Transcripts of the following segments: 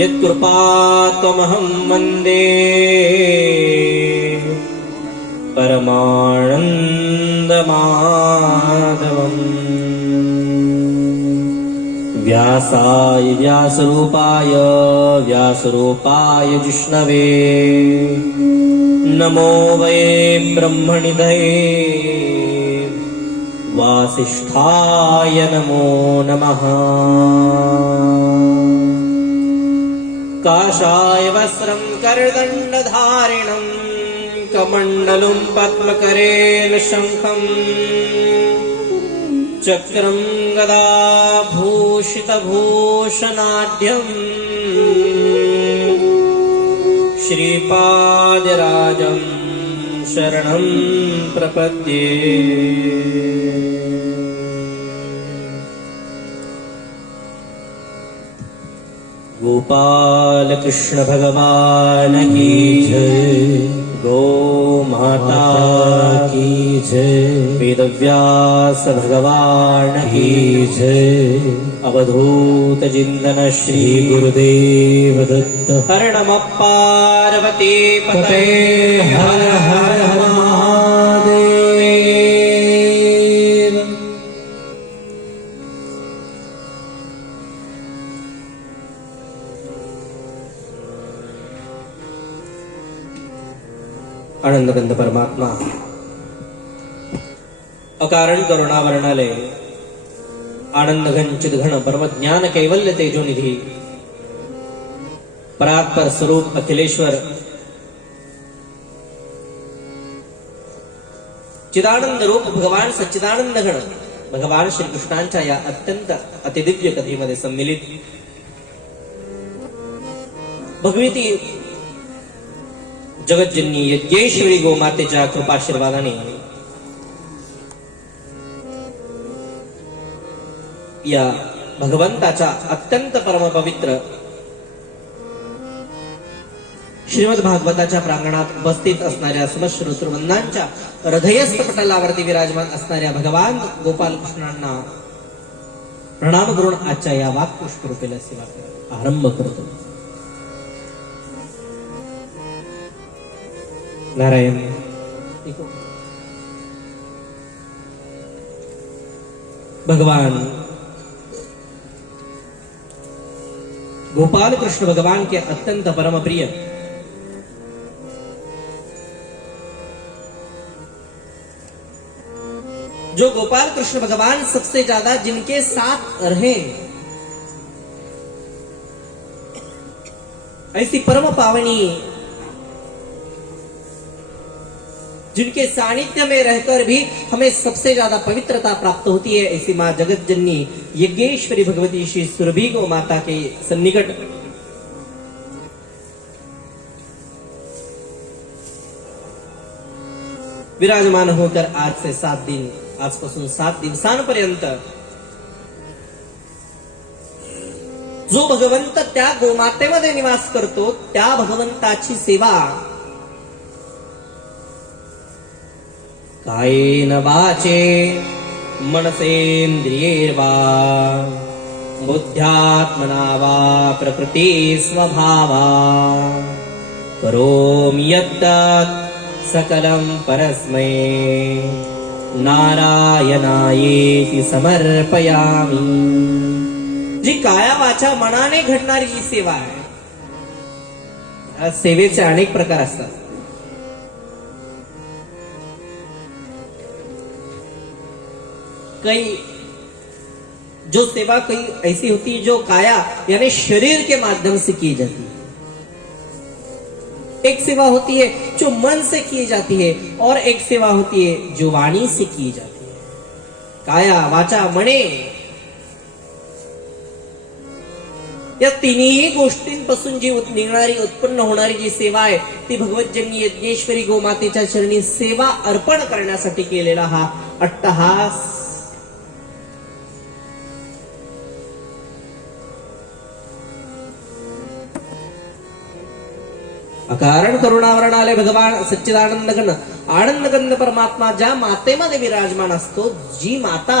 यत्कृपात्वमहं वन्दे परमानन्दमाधवम्। व्यासाय व्यासरूपाय जिष्णवे नमो वै ब्रह्मनिधये वासिष्ठाय नमो नमः। काषाय वस्त्रं करदण्डधारिणं कमण्डलुं पद्मकरेण शङ्खं चक्रं गदाभूषितभूषणाढ्यं श्रीपादराजं शरणं प्रपद्ये। गोपाल कृष्ण भगवान की जय, गो माता की जय, वेदव्यास भगवान की जय, अवधूत चिंतन श्री गुरुदेव दत्त। हर नमः पार्वती पते, हर हर महादेव। आनंदगंध परमात्मा अकारण करुणावर्णालय आनंदघन चिदघन परमज्ञान कैवल्य तेजोनिधि परात्पर स्वरूप अखिलेश्वर चिदानंद रूप भगवान सच्चिदानंद घन भगवान श्री कृष्णांच्या या अत्यंत अतिदिव्य कथेमध्ये सम्मिलित भगवती जगज्जननी यज्ञेश्वरी गोमातेच्या कृपाशीर्वादाने या भगवंताच्या अत्यंत परमपवित्र श्रीमद भागवताच्या प्रांगणात उपस्थित असणाऱ्या समस्त श्रोतृवंदांच्या हृदयस्थ पटलावरती विराजमान असणाऱ्या भगवान गोपाल कृष्णांना प्रणाम करून आजच्या या वाक्पुष्परूपेला सेवा आरंभ करतो। नारायण भगवान गोपाल कृष्ण भगवान के अत्यंत परम प्रिय जो गोपाल कृष्ण भगवान सबसे ज्यादा जिनके साथ रहे, ऐसी परम पावनी जिनके सानिध्य में रहकर भी हमें सबसे ज्यादा पवित्रता प्राप्त होती है, ऐसी मां जगत जननी यज्ञेश्वरी भगवती श्री सुरभि गो माता के सन्निकट विराजमान होकर आजपासून 7 दिवसांपर्यंत जो भगवंत त्या गोमातेमध्ये निवास करतो त्या भगवंताची सेवा कायेन वाचे मनसेन्द्रियैर्वा बुद्ध्यात्मना वा प्रकृति स्वभावा करोमि यत्तत् सकलं परस्मै नारायणायेति समर्पयामि। जी काया वाचा मनाने घडणारी जी सेवा आहे, सेवेचे अनेक प्रकार असतात। जो सेवा कई ऐसी होती है जो काया यानी शरीर के माध्यम से की जाती है, एक सेवा होती है जो मन से की जाती है और एक सेवा होती है जो वाणी से की जाती है। काया वाचा मने या तिन्ही गोष्टींपासून जी निघणारी उत्पन्न होणारी जी सेवा आहे ती भगवतजननी यज्ञेश्वरी गोमातेच्या चरणी सेवा अर्पण करण्यासाठी केलेला हा अट्टहास अकारण करुणावर्णालय भगवान सच्चिदानंद घन आनंदगंध परमात्मा ज्या मातेमध्ये विराजमान असतो, जी माता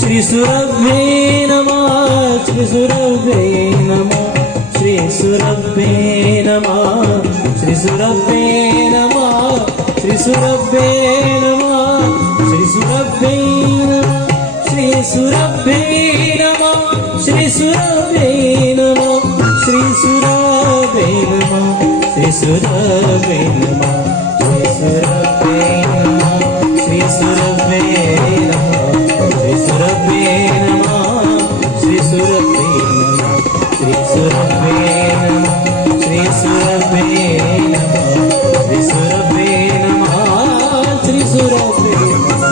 श्री सुरभ्ये नमः श्री सुरभ्ये नमः श्री सुरभ्ये नमः श्री सुरभ्ये नमः श्री सुरभ्ये नमः श्री सुरभ्ये नमः श्री सुरभ्ये नमः श्री सुरभ्ये नमः श्री सुरभ्ये नमः श्री सुरभ्ये नमः श्री सुरभ्ये नमः श्री सुरभ्ये नमः श्री सुरभ्ये नमः श्री सुरभ्ये नमः श्री सुरभ्ये नमः श्री सुरभ्ये नमः श्री सुरभ्ये नमः श्री सुरभ्ये नमः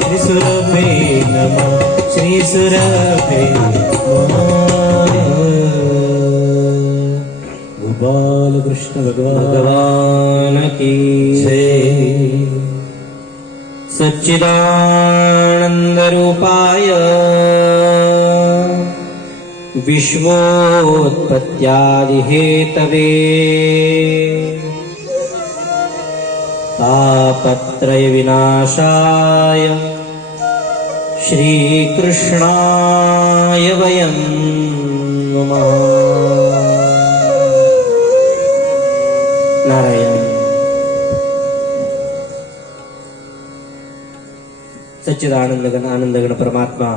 श्री सुरभ्ये नमः श्री सुरभ्ये गोपाल कृष्ण भगवान की जय। सच्चिदानंद रूपाय विश्वोत्पत्त्यादि हेतवे तापत्रय विनाशाय श्रीकृष्णाय वयं नमः। नारायण। सच्चिदानंदगण आनंदगण परमात्मा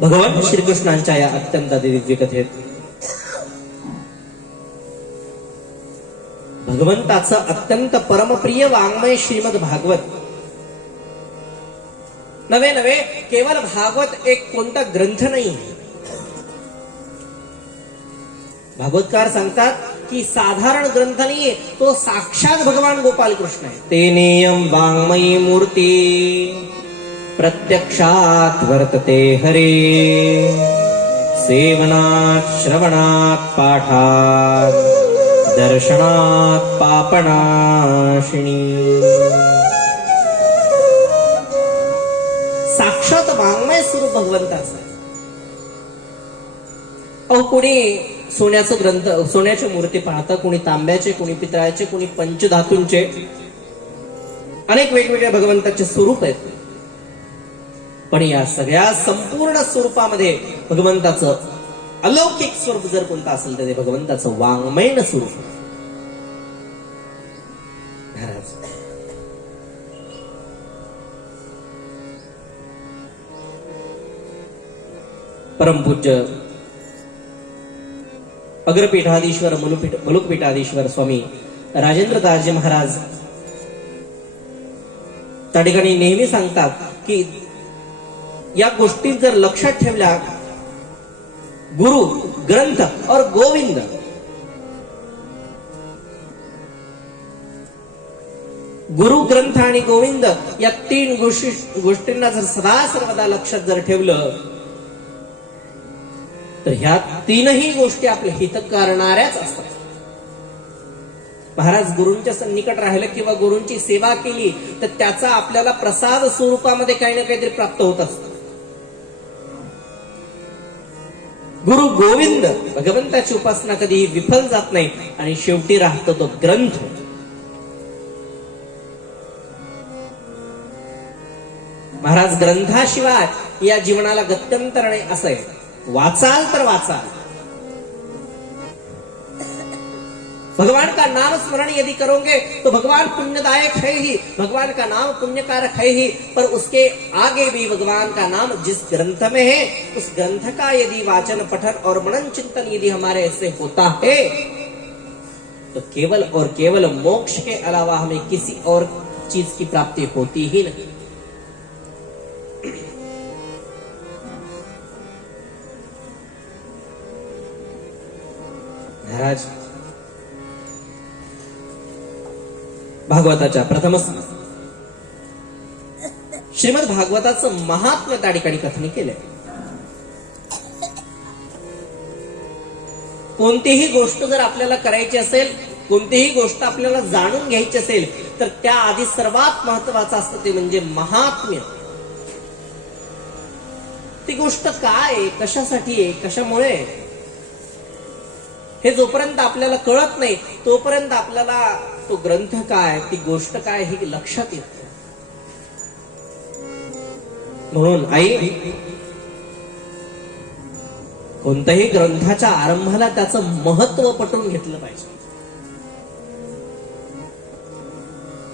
भगवान श्रीकृष्णांच्या या अत्यंत दिव्य कथेत भगवंताचं अत्यंत परमप्रिय वाङ्मय श्रीमद भागवत नवे नवे केवळ भागवत एक कोणता ग्रंथ नाही। भागवतकार सांगतात की साधारण ग्रंथ नाहीये, तो साक्षात भगवान गोपाल कृष्ण आहे। ते नियम वाङ्मयी मूर्ती प्रत्यक्षात वर्तते हरे सेवनात श्रवणात पाठात दर्शनात पापनाशिनी। साक्षात वाङ्मय स्वरूप भगवंताचं आहे। अहो कोणी सोन्याचं ग्रंथ सोन्याची मूर्ती पाहतं, कोणी तांब्याचे, कोणी पितळाचे, कोणी पंचधातूंचे, अनेक वेगवेगळ्या भगवंताचे स्वरूप आहेत। पण या सगळ्या संपूर्ण स्वरूपामध्ये भगवंताचं अलौकिक स्वरूप जर कोणतं असेल तर ते भगवंताचं वाङ्मय स्वरूप। महाराज परमपूज्य अग्रपीठाधीश्वर मुलुकपीठाधीश्वर स्वामी राजेंद्रदासजी महाराज त्या ठिकाणी नेहमी सांगतात की या गोष्टी जर लक्षात ठेवल्या, गुरु ग्रंथ और गोविंद गुरु ग्रंथ आणि गोविंद या तीन गोष्टींना जर सदा सर्वदा लक्षात जर ठेवलं तर ह्या तीनही गोष्टी आपले हित करणाऱ्याच असतात। महाराज गुरूंच्या सन्निकट राहिलं किंवा गुरूंची सेवा केली तर त्याचा आपल्याला प्रसाद स्वरूपामध्ये काही ना काहीतरी प्राप्त होत असतं। गुरु गोविंद भगवंताची उपासना कधीही विफल जात नाही आणि शेवटी राहतो तो ग्रंथ। महाराज ग्रंथाशिवाय या जीवनाला गत्यंतर नाही असं आहे। वाचाल तर वाचाल, भगवान का नाम स्मरण यदि करोगे तो भगवान पुण्यदायक है ही, भगवान का नाम पुण्यकारक है ही, पर उसके आगे भी भगवान का नाम जिस ग्रंथ में है उस ग्रंथ का यदि वाचन पठन और मनन चिंतन यदि हमारे ऐसे होता है तो केवल और केवल मोक्ष के अलावा हमें किसी और चीज की प्राप्ति होती ही नहीं। महाराज भागवताच्या प्रथम श्रीमद भागवताचं महात्म्य त्या ठिकाणी कथन केलंय। कोणतीही गोष्ट जर आपल्याला करायची असेल, कोणतीही गोष्ट आपल्याला जाणून घ्यायची असेल तर त्या आधी सर्वात महत्वाचं असतं ते म्हणजे महात्म्य। ती गोष्ट काय आहे, कशासाठी आहे, कशामुळे, हे जोपर्यंत आपल्याला कळत नाही तोपर्यंत आपल्याला तो ग्रंथ काय, ती गोष्ट काय हे लक्षात येत नाही। म्हणून आई, कोणत्याही ग्रंथाच्या आरंभाला त्याचं महत्व पटवून घेतलं पाहिजे.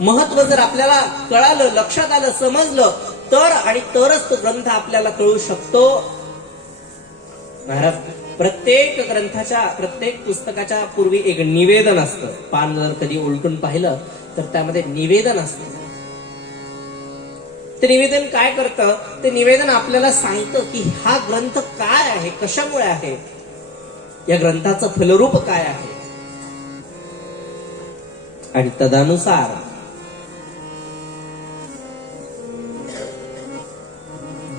महत्व जर आपल्याला कळालं, लक्षात आलं, समजलं तर आणि तरच तो ग्रंथ आपल्याला कळू शकतो. महाराज, प्रत्येक ग्रंथाच्या, प्रत्येक पुस्तकाच्या पूर्वी एक निवेदन असतं. पान जर कधी उलटून पाहिलं तर त्यामध्ये निवेदन असतं. ते निवेदन काय करतं? ते निवेदन आपल्याला सांगतं की हा ग्रंथ काय आहे, कशामुळे आहे, या ग्रंथाचं फलरूप काय आहे. आणि तदनुसार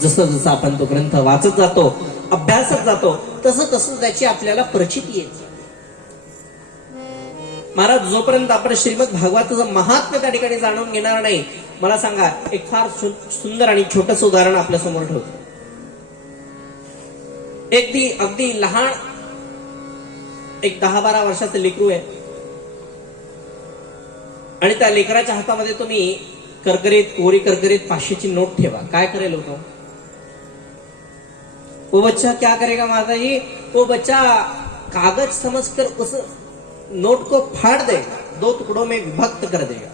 जसं जसं आपण तो ग्रंथ वाचत जातो, अभ्यासत जातो, तसं तसं त्याची आपल्याला प्रचिती येते. महाराज, जोपर्यंत आपण श्रीमद भागवताचं महात्म्य त्या ठिकाणी जाणून घेणार नाही, मला सांगा, एक फार सुंदर आणि छोटस उदाहरण आपल्या समोर ठेवतो. अगदी लहान एक 10-12 वर्षाचं लेकरू आहे आणि त्या लेकराच्या हातामध्ये तुम्ही कोरी करकरीत 500ची नोट ठेवा. काय करेल होतो? वो बच्चा क्या करेगा माताजी? वो बच्चा कागज समझकर उस नोट को फाड़ देगा, 2 टुकड़ों में विभक्त कर देगा.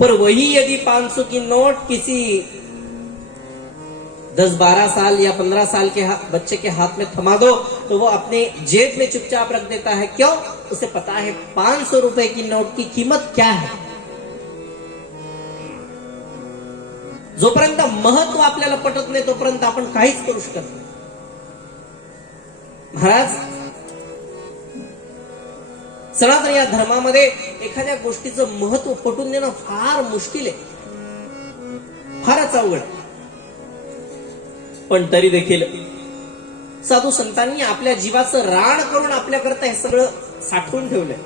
पर वही यदि 500 की नोट किसी 10-12 साल या 15 साल के बच्चे के हाथ में थमा दो तो वो अपने जेब में चुपचाप रख देता है. क्यों? उसे पता है 500 रुपए की नोट की कीमत क्या है. जोपर्यंत महत्व आपल्याला पटत नाही तोपर्यंत आपण काहीच करू शकत नाही. महाराज, सनातन या धर्मामध्ये एखाद्या गोष्टीचं महत्व पटवून देणं फार मुश्किल आहे, फारच अवघड. पण तरी देखील साधू संतांनी आपल्या जीवाचं रान करून आपल्याकरता हे सगळं साठवून ठेवलंय.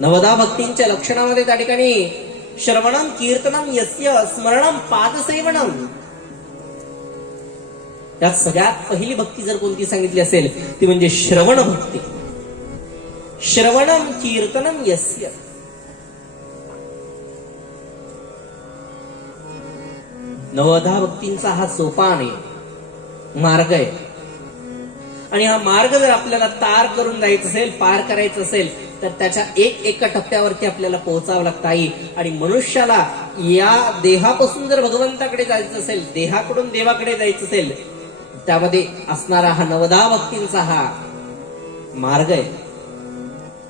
नवदा भक्तींच्या लक्षणामध्ये त्या ठिकाणी श्रवणम कीर्तनम यस्य स्मरणम पादसेवनम, यात सगळ्यात पहिली भक्ती जर कोणती सांगितली असेल ती म्हणजे श्रवण भक्ती. श्रवणम कीर्तनम यस्य. नवदा भक्तींचा हा सोपान आहे, मार्ग आहे. आणि हा मार्ग जर आपल्याला तार करून जायचं असेल, पार करायचं असेल तर त्याच्या एका टप्प्यावरती आपल्याला पोहोचावं लागतं आई. आणि मनुष्याला या देहापासून जर भगवंताकडे जायचं असेल, देहाकडून देवाकडे जायचं असेल, त्यामध्ये असणारा हा नवदा भक्तींचा हा मार्ग आहे.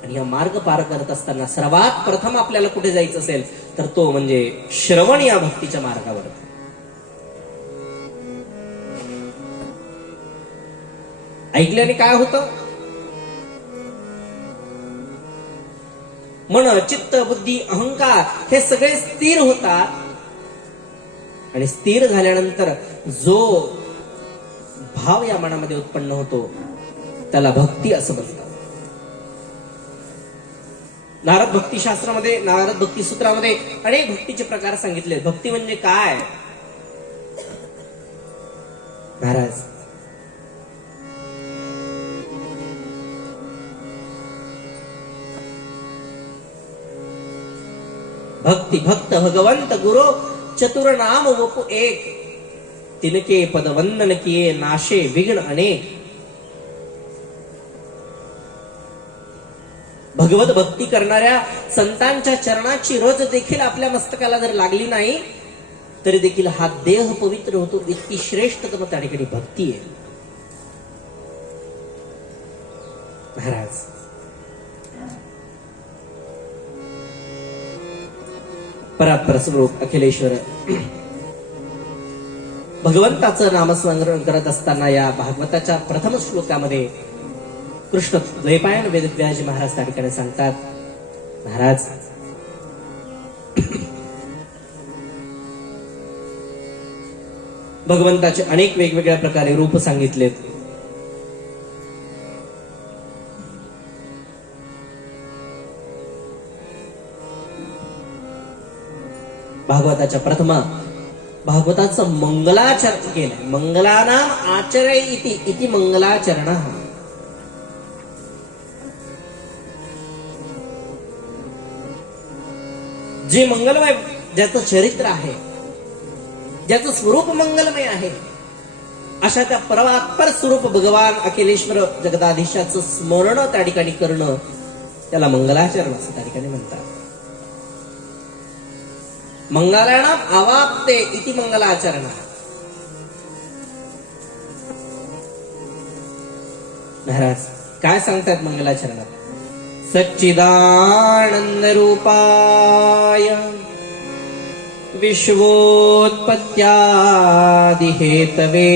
आणि हा मार्ग पार करत असताना सर्वात प्रथम आपल्याला कुठे जायचं असेल तर तो म्हणजे श्रवण या भक्तीच्या मार्गावर. ऐकल्याने काय होतं? मन, चित्त, बुद्धी, अहंकार हे सगळे स्थिर होतात. आणि स्थिर झाल्यानंतर जो भाव या मनामध्ये उत्पन्न होतो त्याला भक्ती असं म्हणतात. नारद भक्ती शास्त्रामध्ये, नारद भक्ती सूत्रामध्ये अनेक भक्तीचे प्रकार सांगितले. भक्ती म्हणजे काय महाराज? भक्ति भक्त भगवंत गुरु चतुर नाम वपु एक, तिनके पद वंदन किए नाशे विघ्न अनेक. भगवत भक्ती करणाऱ्या संतांच्या चरणाची रज देखील आपल्या मस्तकाला जर लागली नाही तरी देखील हा देह पवित्र होतो. इतकी श्रेष्ठतम त्या ठिकाणी भक्ती आहे महाराज. परात्पर स्वरूप अखिलेश्वर भगवंताचं नामस्मरण करत असताना या भागवताच्या प्रथम श्लोकामध्ये कृष्ण द्वैपायन वेदव्यास महाराज त्या ठिकाणी सांगतात, महाराज भगवंताचे अनेक वेगवेगळ्या प्रकारे रूप सांगितलेत. भागवताच्या प्रथम भागवताचं मंगलाचरण केलंय. मंगलानाम आचरय इति मंगलाचरण. जे मंगलमय, ज्याचं चरित्र आहे, ज्याचं स्वरूप मंगलमय आहे, अशा त्या परमात्पर स्वरूप भगवान अखिलेश्वर जगदाधीशाचं स्मरण त्या ठिकाणी करणं, त्याला मंगलाचरण असं त्या ठिकाणी म्हणतात. मंगलानाम आवाप्ते इति मंगलाचरण. महाराज काय सांगतात मंगलाचरणात? सच्चिदानंद रूपाय विश्वोत्पत्त्यादि हेतवे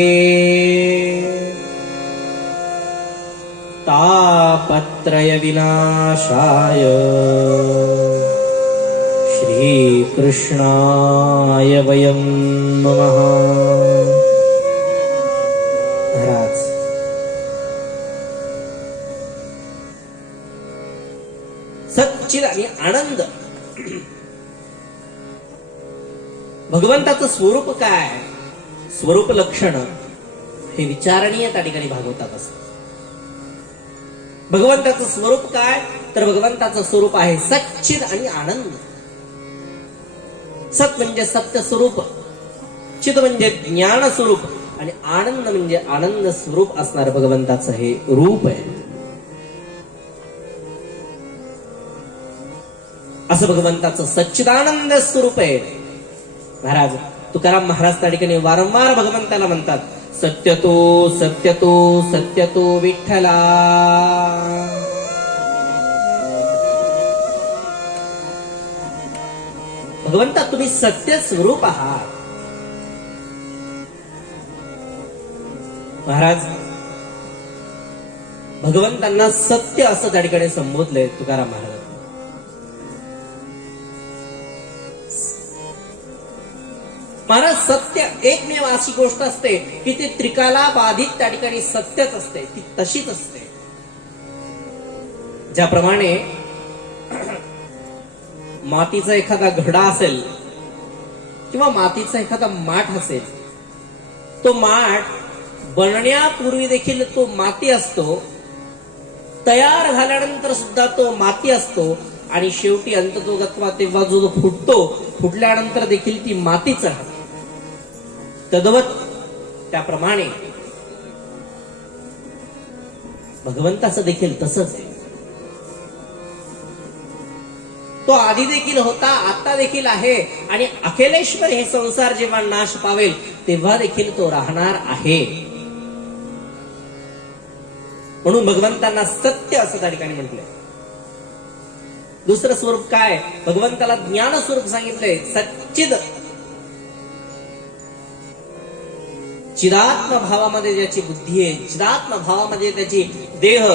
तापत्रय विनाशाय श्रीकृष्णाय वयं नमः. महाराज सच्चिद आणि आनंद, भगवंताचं स्वरूप काय, स्वरूप लक्षण हे विचारणीय त्या ठिकाणी भागवतात असत. भगवंताचं स्वरूप काय, तर भगवंताचं स्वरूप आहे सच्चिद आणि आनंद. सत म्हणजे सत्य स्वरूप, चिद म्हणजे ज्ञान स्वरूप आणि आनंद म्हणजे आनंद स्वरूप असणार भगवंताचं हे रूप आहे. असं भगवंताचं सच्चिदानंद स्वरूप आहे. महाराज तुकाराम महाराज त्या ठिकाणी वारंवार भगवंताला म्हणतात, सत्य तो सत्य तो सत्य तो विठ्ठला. भगवंता तुम्ही सत्य स्वरूप आहात. महाराज भगवंतांना सत्य असं त्या ठिकाणी संबोधलंय तुकाराम महाराज. महाराज सत्य एकमेव अशी गोष्ट असते की ती त्रिकाला बाधित त्या ठिकाणी सत्यच असते, ती तशीच असते. ज्याप्रमाणे मातीचा एखादा घडा असेल किंवा मातीचा एखादा माठ असेल, तो माठ बनण्यापूर्वी देखील तो माती असतो, तयार झाल्यानंतर सुद्धा तो माती असतो आणि शेवटी अंततोगत्वा तेव्हा जो फुटतो, फुटल्यानंतर देखील ती मातीच राहते. तद्वत त्याप्रमाणे भगवंताचं देखील तसंच आहे. तो आधी देखील होता, आता देखील आहे आणि अखिलेश्वर हे संसार जेव्हा नाश पावेल तेव्हा देखील तो राहणार आहे. म्हणून भगवंतांना सत्य असं त्या ठिकाणी म्हटलंय. दुसरं स्वरूप काय, भगवंताला ज्ञान स्वरूप सांगितलंय, सच्चिद. चिदात्म भावामध्ये ज्याची बुद्धी आहे, चिदात्म भावामध्ये त्याची देह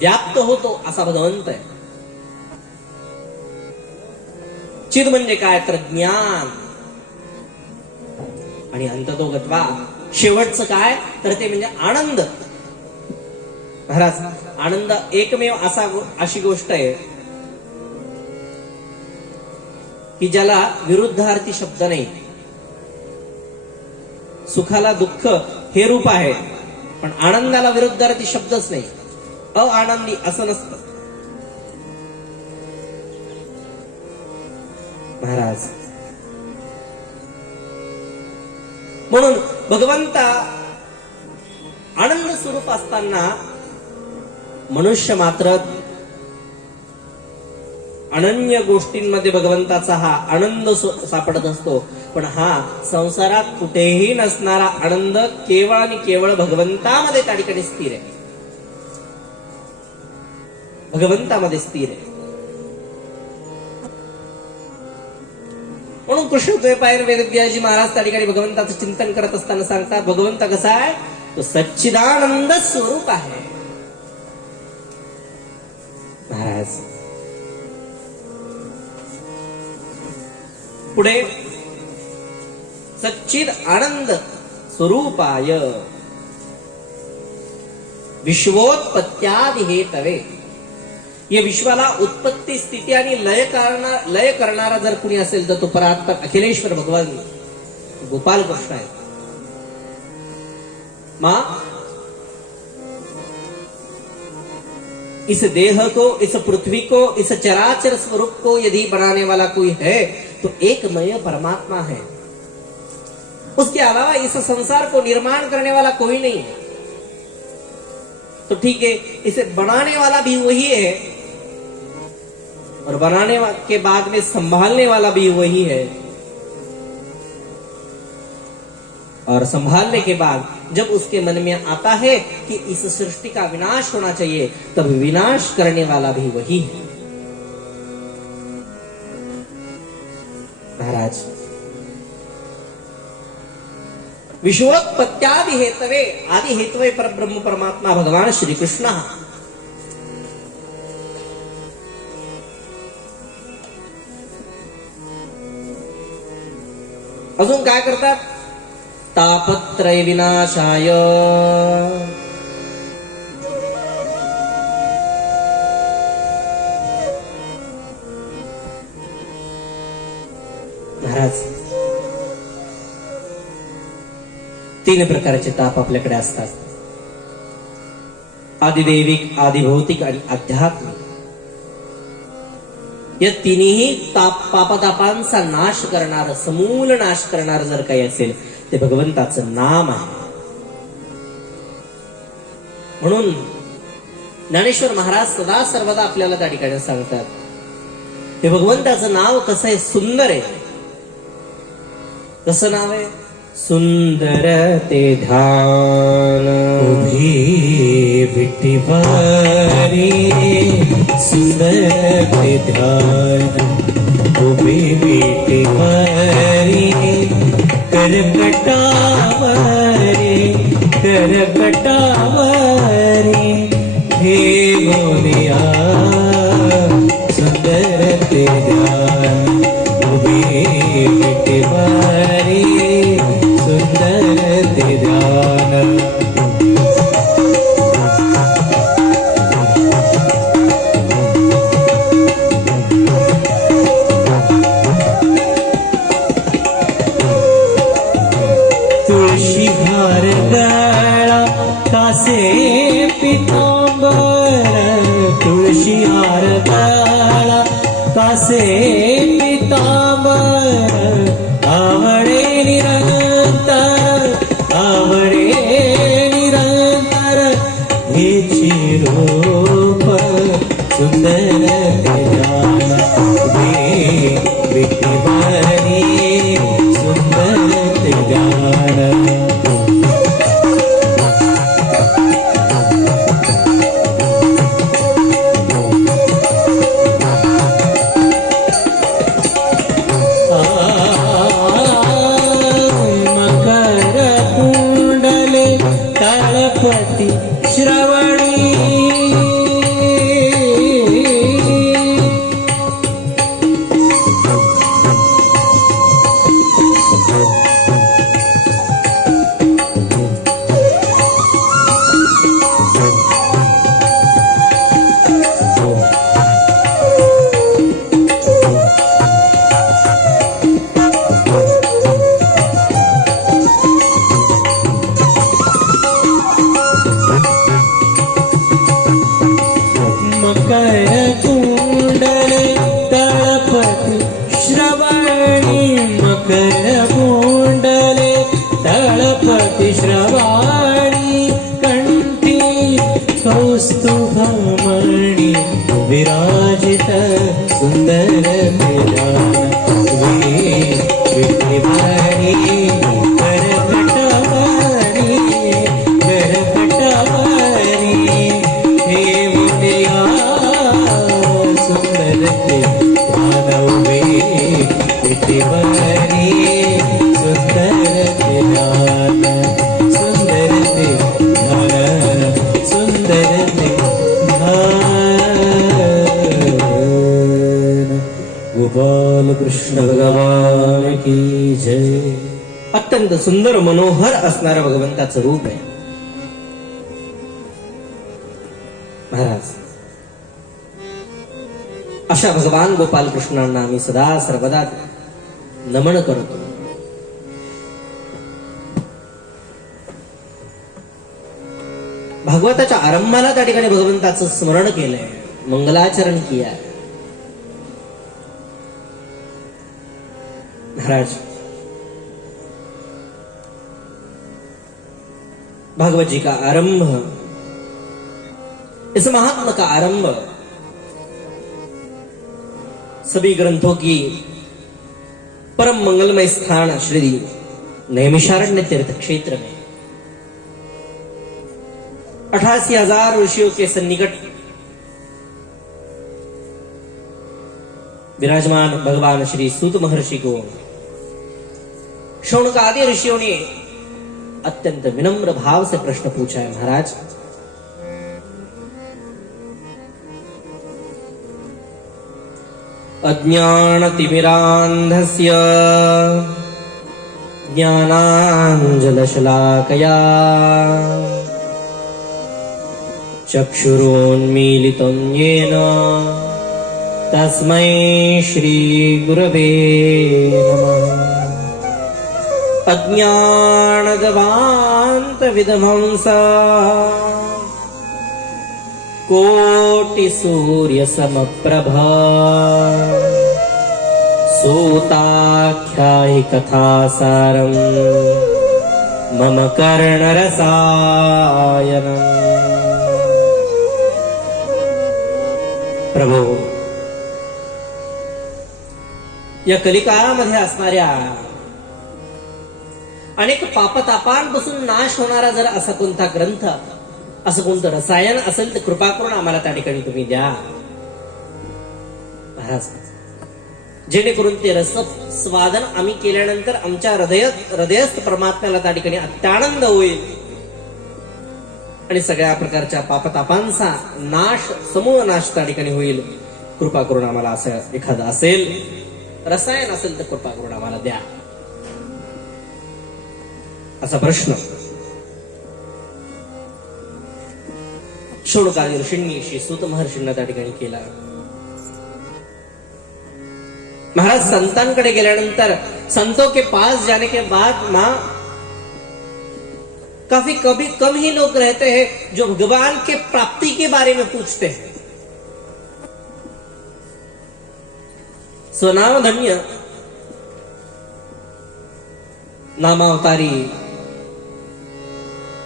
व्याप्त होतो असा भगवंत आहे. चिद म्हणजे काय, तर ज्ञान. आणि अंततोगत्वा शेवटचं काय, तर ते म्हणजे आनंद. महाराज आनंद एकमेव अशी गोष्ट आहे की ज्याला विरुद्धार्थी शब्द नाही. सुखाला दुःख हे रूप आहे, पण आनंदाला विरुद्धार्थी शब्दच नाही. अआनंदी असं नसतं. महाराज म्हणून भगवंता आनंद स्वरूप असताना मनुष्य मात्र अनन्य गोष्टींमध्ये भगवंताचा हा आनंद सापडत असतो. पण हा संसारात कुठेही नसणारा आनंद केवळ आणि केवळ भगवंतामध्ये त्या ठिकाणी स्थिर आहे. भगवंतामध्ये स्थिर आहे. म्हणून कृष्णद्वैपायन वेदव्यासजी महाराज त्या ठिकाणी भगवंताचं चिंतन करत असताना सांगतात, भगवंत कसा आहे, तो सच्चिदानंद स्वरूप आहे. महाराज पुढे सच्चिद आनंद स्वरूपाय विश्वोत्पत्त्यादि हेतवे. या विश्वाला उत्पत्ती स्थिती आणि लय करणारा जर कुणी असेल तर तो परात्पर अखिलेश्वर भगवान गोपाल कृष्ण आहे. इस देह को, इस पृथ्वी को, इस चराचर स्वरूप को यदि बनाने वाला कोई है तो एकमय परमात्मा है। उसके अलावा इस संसार को निर्माण करने वाला कोई नहीं है। तो ठीक है, इसे बनाने वाला भी वही है और बनाने के बाद में संभालने वाला भी वही है, और संभालने के बाद जब उसके मन में आता है कि इस सृष्टि का विनाश होना चाहिए, तब विनाश करने वाला भी वही है। महाराज, विश्वोत्पत्त्यादि हेतवे आदि हेतवे पर ब्रह्म परमात्मा भगवान श्री कृष्ण अजून काय करतात? तापत्रय विनाशाय महाराज, 3 प्रकारचे ताप आपल्याकडे असतात: आदिदैविक, आदिभौतिक आणि आध्यात्मिक. या तिन्ही पापतापांचा नाश करणार, समूल नाश करणार जर काही असेल ते भगवंताचं नाम आहे. म्हणून ज्ञानेश्वर महाराज सदा सर्वदा आपल्याला त्या ठिकाणी सांगतात, हे भगवंताचं नाव कसं आहे, सुंदर आहे. कसं नाव आहे? सुंदर ते ध्यान उभी विठ्ठीवारी, सुंदर ते ध्यान उभी विठ्ठीवारी, करकटावरी करकटावरी हे बोलिया, सुंदर ते ध्यान उभी विठ्ठीवारी, सुंदर ते ध्यान. तुळशी हार गळा कासे पितांबर, तुळशी हार गळा कासे पितांबर, आवडे निरंतर, आवडे निरंतर हेची रूप, सुंदर ते ध्यान विठ्ठीवारी, सुंदर ते ध्यान. मकर कुंडले तळपती श्रवणी, मकर कुंडले तळपती श्रवणी, मकर कुंडले तळपती श्रवणी, कंठी कौस्तुभमणि विराजित, सुंदर ते ध्यान विठ्ठीवारी, करकटावरी करकटावरी हे बोलिया, सुंदर ते ध्यान उभे विठ्ठीवारी, सुंदर ते ध्यान, सुंदर ते ध्यान, सुंदर ते ध्यान. गोपाल कृष्ण भगवान की जय. अत्यंत सुंदर मनोहर असणारं भगवंताचं रूप आहे. महाराज, अशा भगवान गोपाल कृष्णांना आम्ही सदा सर्वदा नमन करतो. भागवताच्या आरंभाला त्या ठिकाणी भगवंताचं स्मरण केलंय, मंगलाचरण किया है. महाराज भागवत जी का आरंभ, इस महात्मा का आरंभ सभी ग्रंथों की परम मंगलमय स्थान श्री नैमिषारण्य तीर्थ क्षेत्र में 88,000 ऋषियों के सन्निकट विराजमान भगवान श्री सूत महर्षि को शौनक आदि ऋषियों ने अत्यंत विनम्र भाव से प्रश्न पूछा है. महाराज, अज्ञानतिमिरान्धस्य ज्ञानाञ्जनशलाकया चक्षुरोन्मीलितं येन तस्मै श्रीगुरवे नमः. अज्ञानदवान्तविध्वंसा कोटिसूर्यसमप्रभा सूताख्याहि कथासारम् मम कर्णरसायनम्. प्रभो, या कलिकाळामध्ये असणाऱ्या अनेक पापतापांपासून नाश होणारा जर असा कोणता ग्रंथ, असं कोणतं रसायन असेल तर कृपा करून आम्हाला त्या ठिकाणी तुम्ही द्या महाराज, जेणेकरून ते रस स्वादन आम्ही केल्यानंतर आमच्या हृदयस्थ परमात्म्याला त्या ठिकाणी अत्यानंद होईल आणि सगळ्या प्रकारच्या पापतापांचा नाश, समूळ नाश त्या ठिकाणी होईल. कृपा करून आम्हाला असं एखादं असेल रसायन असेल तर कृपा करून आम्हाला द्या, असा प्रश्न शौनकादी ऋषींनी श्री सूत महर्षींना त्या ठिकाणी केला. महाराज, संतांकडे गेल्यानंतर संतों के पास जाने के बाद मां काफी कम ही लोग रहते हैं जो भगवान के प्राप्ति के बारे में पूछते हैं. स्वनाम धन्य नामावतारी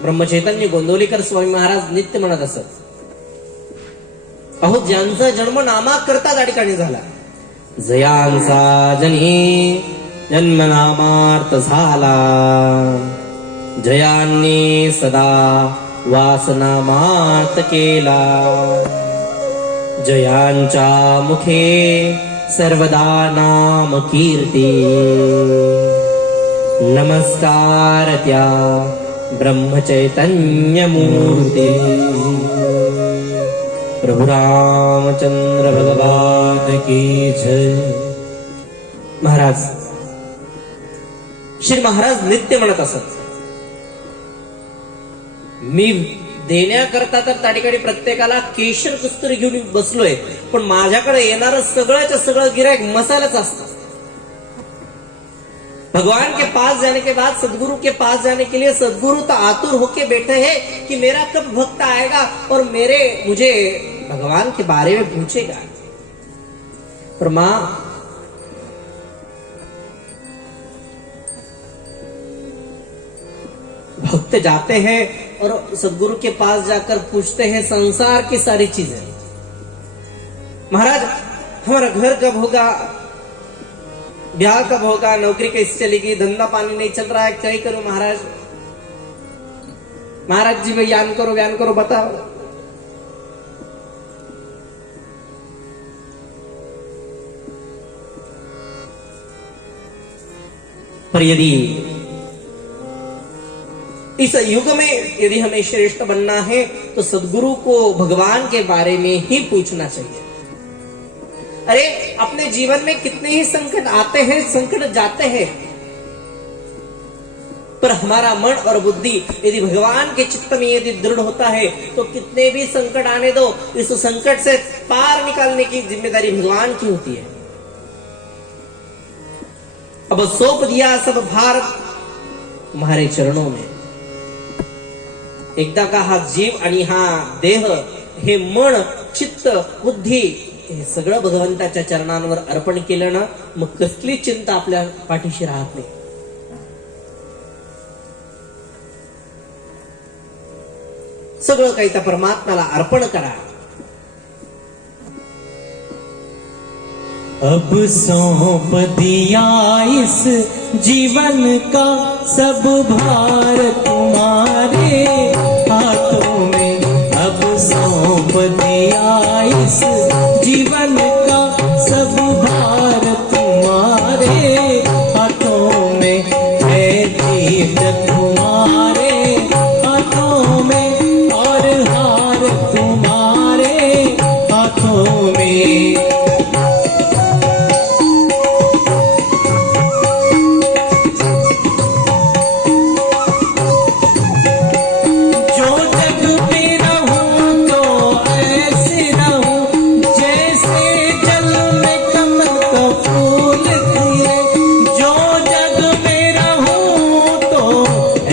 ब्रह्मचैतन्य गोंदवलीकर स्वामी महाराज नित्य म्हणत असत, अहो ज्यांचा जन्म नामाकरता त्या ठिकाणी झाला, जयांचा जनी जन्म नामार्थ झाला, जयांनी सदा वासनामार्थ केला, जयांच्या मुखे सर्वदा नाम कीर्ती, नमस्कार त्या ब्रह्मचैतन्य मूर्ती. प्रभु रामचंद्र भगवान की जय. महाराज, श्री महाराज नित्य म्हणत असत, मी देण्याकरता तर त्या ठिकाणी प्रत्येकाला केशर कस्तुरी घेऊन बसलोय, पण माझ्याकडे येणारं सगळ्याच्या सगळं गिरायक मसालाच असतं. भगवान के पास जाने के बाद, सदगुरु के पास जाने के लिए सदगुरु तो आतुर होके बैठे हैं कि मेरा कब भक्त आएगा और मुझे भगवान के बारे में पूछेगा. पर मां, भक्त जाते हैं और सदगुरु के पास जाकर पूछते हैं संसार की सारी चीजें. महाराज, हमारा घर कब होगा, ब्याह कब होगा, नौकरी कैसे चलेगी, धंधा पानी नहीं चल रहा है, क्या ही करूं महाराज. महाराज जी, भाई ज्ञान करो बताओ. पर यदि इस युग में यदि हमें श्रेष्ठ बनना है तो सदगुरु को भगवान के बारे में ही पूछना चाहिए. अरे, अपने जीवन में कितने ही संकट आते हैं, संकट जाते हैं, पर हमारा मन और बुद्धि यदि भगवान के चित्त में यदि दृढ़ होता है तो कितने भी संकट आने दो, इस संकट से पार निकालने की जिम्मेदारी भगवान की होती है. अब सौंप दिया सब भार तुम्हारे चरणों में. एकदा का हा जीव आणि हा देह, हे मन, चित्त, बुद्धी, हे सगळं भगवंताच्या चरणांवर अर्पण केलं ना, मग कसली चिंता आपल्या पाठीशी राहत नाही. सगळं काही त्या परमात्म्याला अर्पण करा. अब सौंप दिया इस जीवन का सब भार तुम्हारे हाथों में. अब सौंप दिया इस जीवन का सब भार तुम्हारे हाथों में. है जीत तुम्हारे हाथों में और हार तुम्हारे हाथों में.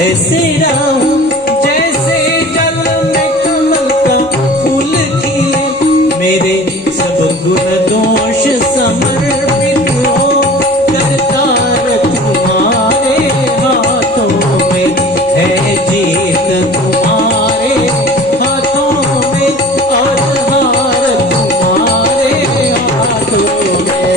ऐसे रहूं जैसे जल में कमल का फूल खिले. मेरे सब गुण दोष समर्पित हो, करतार तुम्हारे हाथों में. है जीत तुम्हारे हाथों में और हार तुम्हारे हाथों में.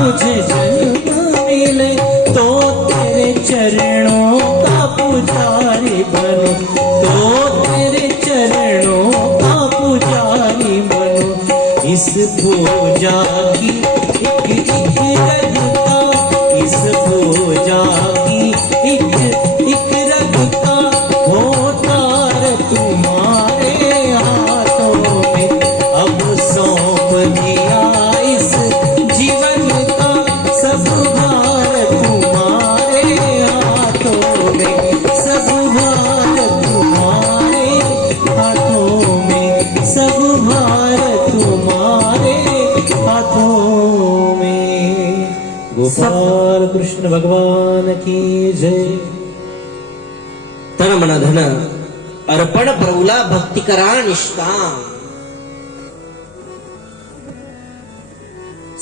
मुझे जन्म मिले तो तेरे चरणों का पुजारी बनूं. तो तेरे चरणों का पुजारी बनूं. इस पूजा की एक रग का, इस पूजा की एक रग का होतार तुम्हारे हाथों में. अब सौंप दिया इस जीवन का सब भार तुम्हारे हाथों में. सब भार तुम्हारे हाथों में. सब भार तुम्हारे हाथों में. गोपाल कृष्ण भगवान की जय. तन मन धन अर्पण प्रभूला भक्ती करा निष्काम.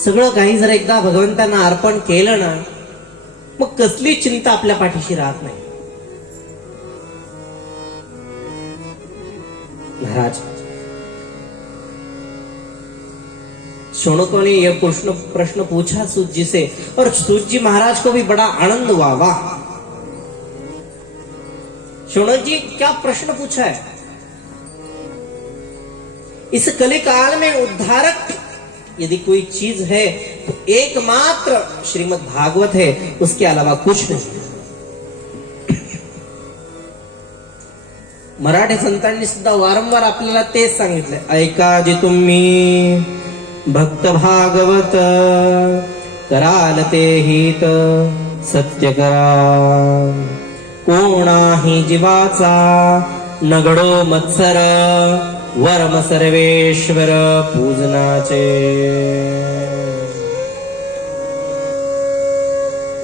सगळं काही जर एकदा भगवंतांना अर्पण केलं ना, मग कसली चिंता आपल्या पाठीशी राहत नाही. महाराज शौनकों ने यह प्रश्न पूछा सूत जी से, और सूत जी महाराज को भी बड़ा आनंद हुआ. वाह शौनक जी, क्या प्रश्न पूछा है. इस कलिकाल में उद्धारक यदि कोई चीज है तो एकमात्र श्रीमद् भागवत है, उसके अलावा कुछ नहीं. मराठी संतांनी सुद्धा वारंवार आपल्याला तेच सांगितलंय. ऐका जे तुम्ही भक्त भागवत, कराल ते हित सत्य करा. कोणाही जीवाचा नगडो मत्सर, वर्म सर्वेश्वर पूजनाचे.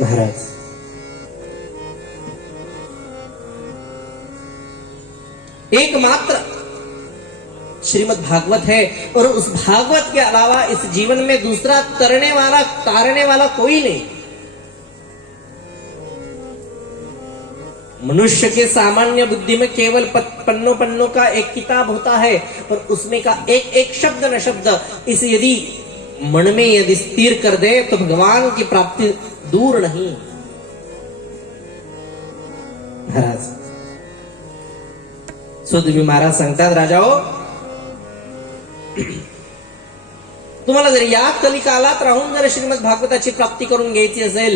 महाराज एकमात्र श्रीमद् भागवत है, और उस भागवत के अलावा इस जीवन में दूसरा करने वाला तारने वाला कोई नहीं. मनुष्य के सामान्य बुद्धि में केवल पन्नों पन्नों का एक किताब होता है, और उसमें का एक एक शब्द न शब्द इस यदि मन में यदि स्थिर कर दे तो भगवान की प्राप्ति दूर नहीं. महाराज सुदवी महाराज सांगतात, राजाओ तुम्हाला जर या कलिकालात राहून जर श्रीमद् भागवताची प्राप्ती करून घ्यायची असेल,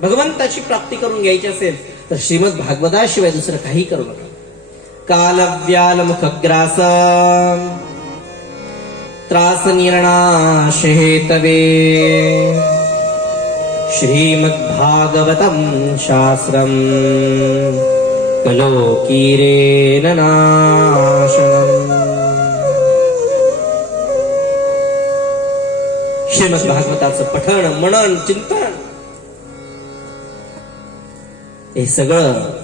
भगवंताची प्राप्ती करून घ्यायची असेल, तर श्रीमद् भागवताशिवाय दुसरं काही करू नका. कालव्याल मुखग्रास त्रास निर्णाश हेतवे श्रीमद्भागवतं शास्त्रम् कलोकीरेण नाशनम्। श्रीमद्भागवताचं पठण मनन चिंतन हे सगळं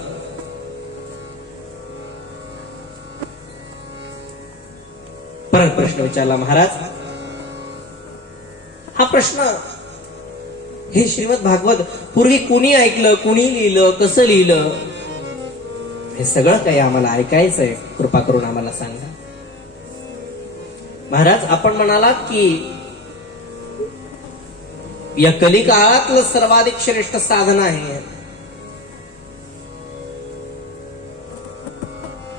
परत प्रश्न विचारला महाराज। हा प्रश्न हे श्रीमद भागवत पूर्वी कुणी ऐकलं, कुणी लिहिलं, कसं लिहिलं, हे सगळं काही आम्हाला ऐकायचंय, कृपा करून आम्हाला सांगा। महाराज आपण म्हणालात की या कलिकाळातलं सर्वाधिक श्रेष्ठ साधन आहे,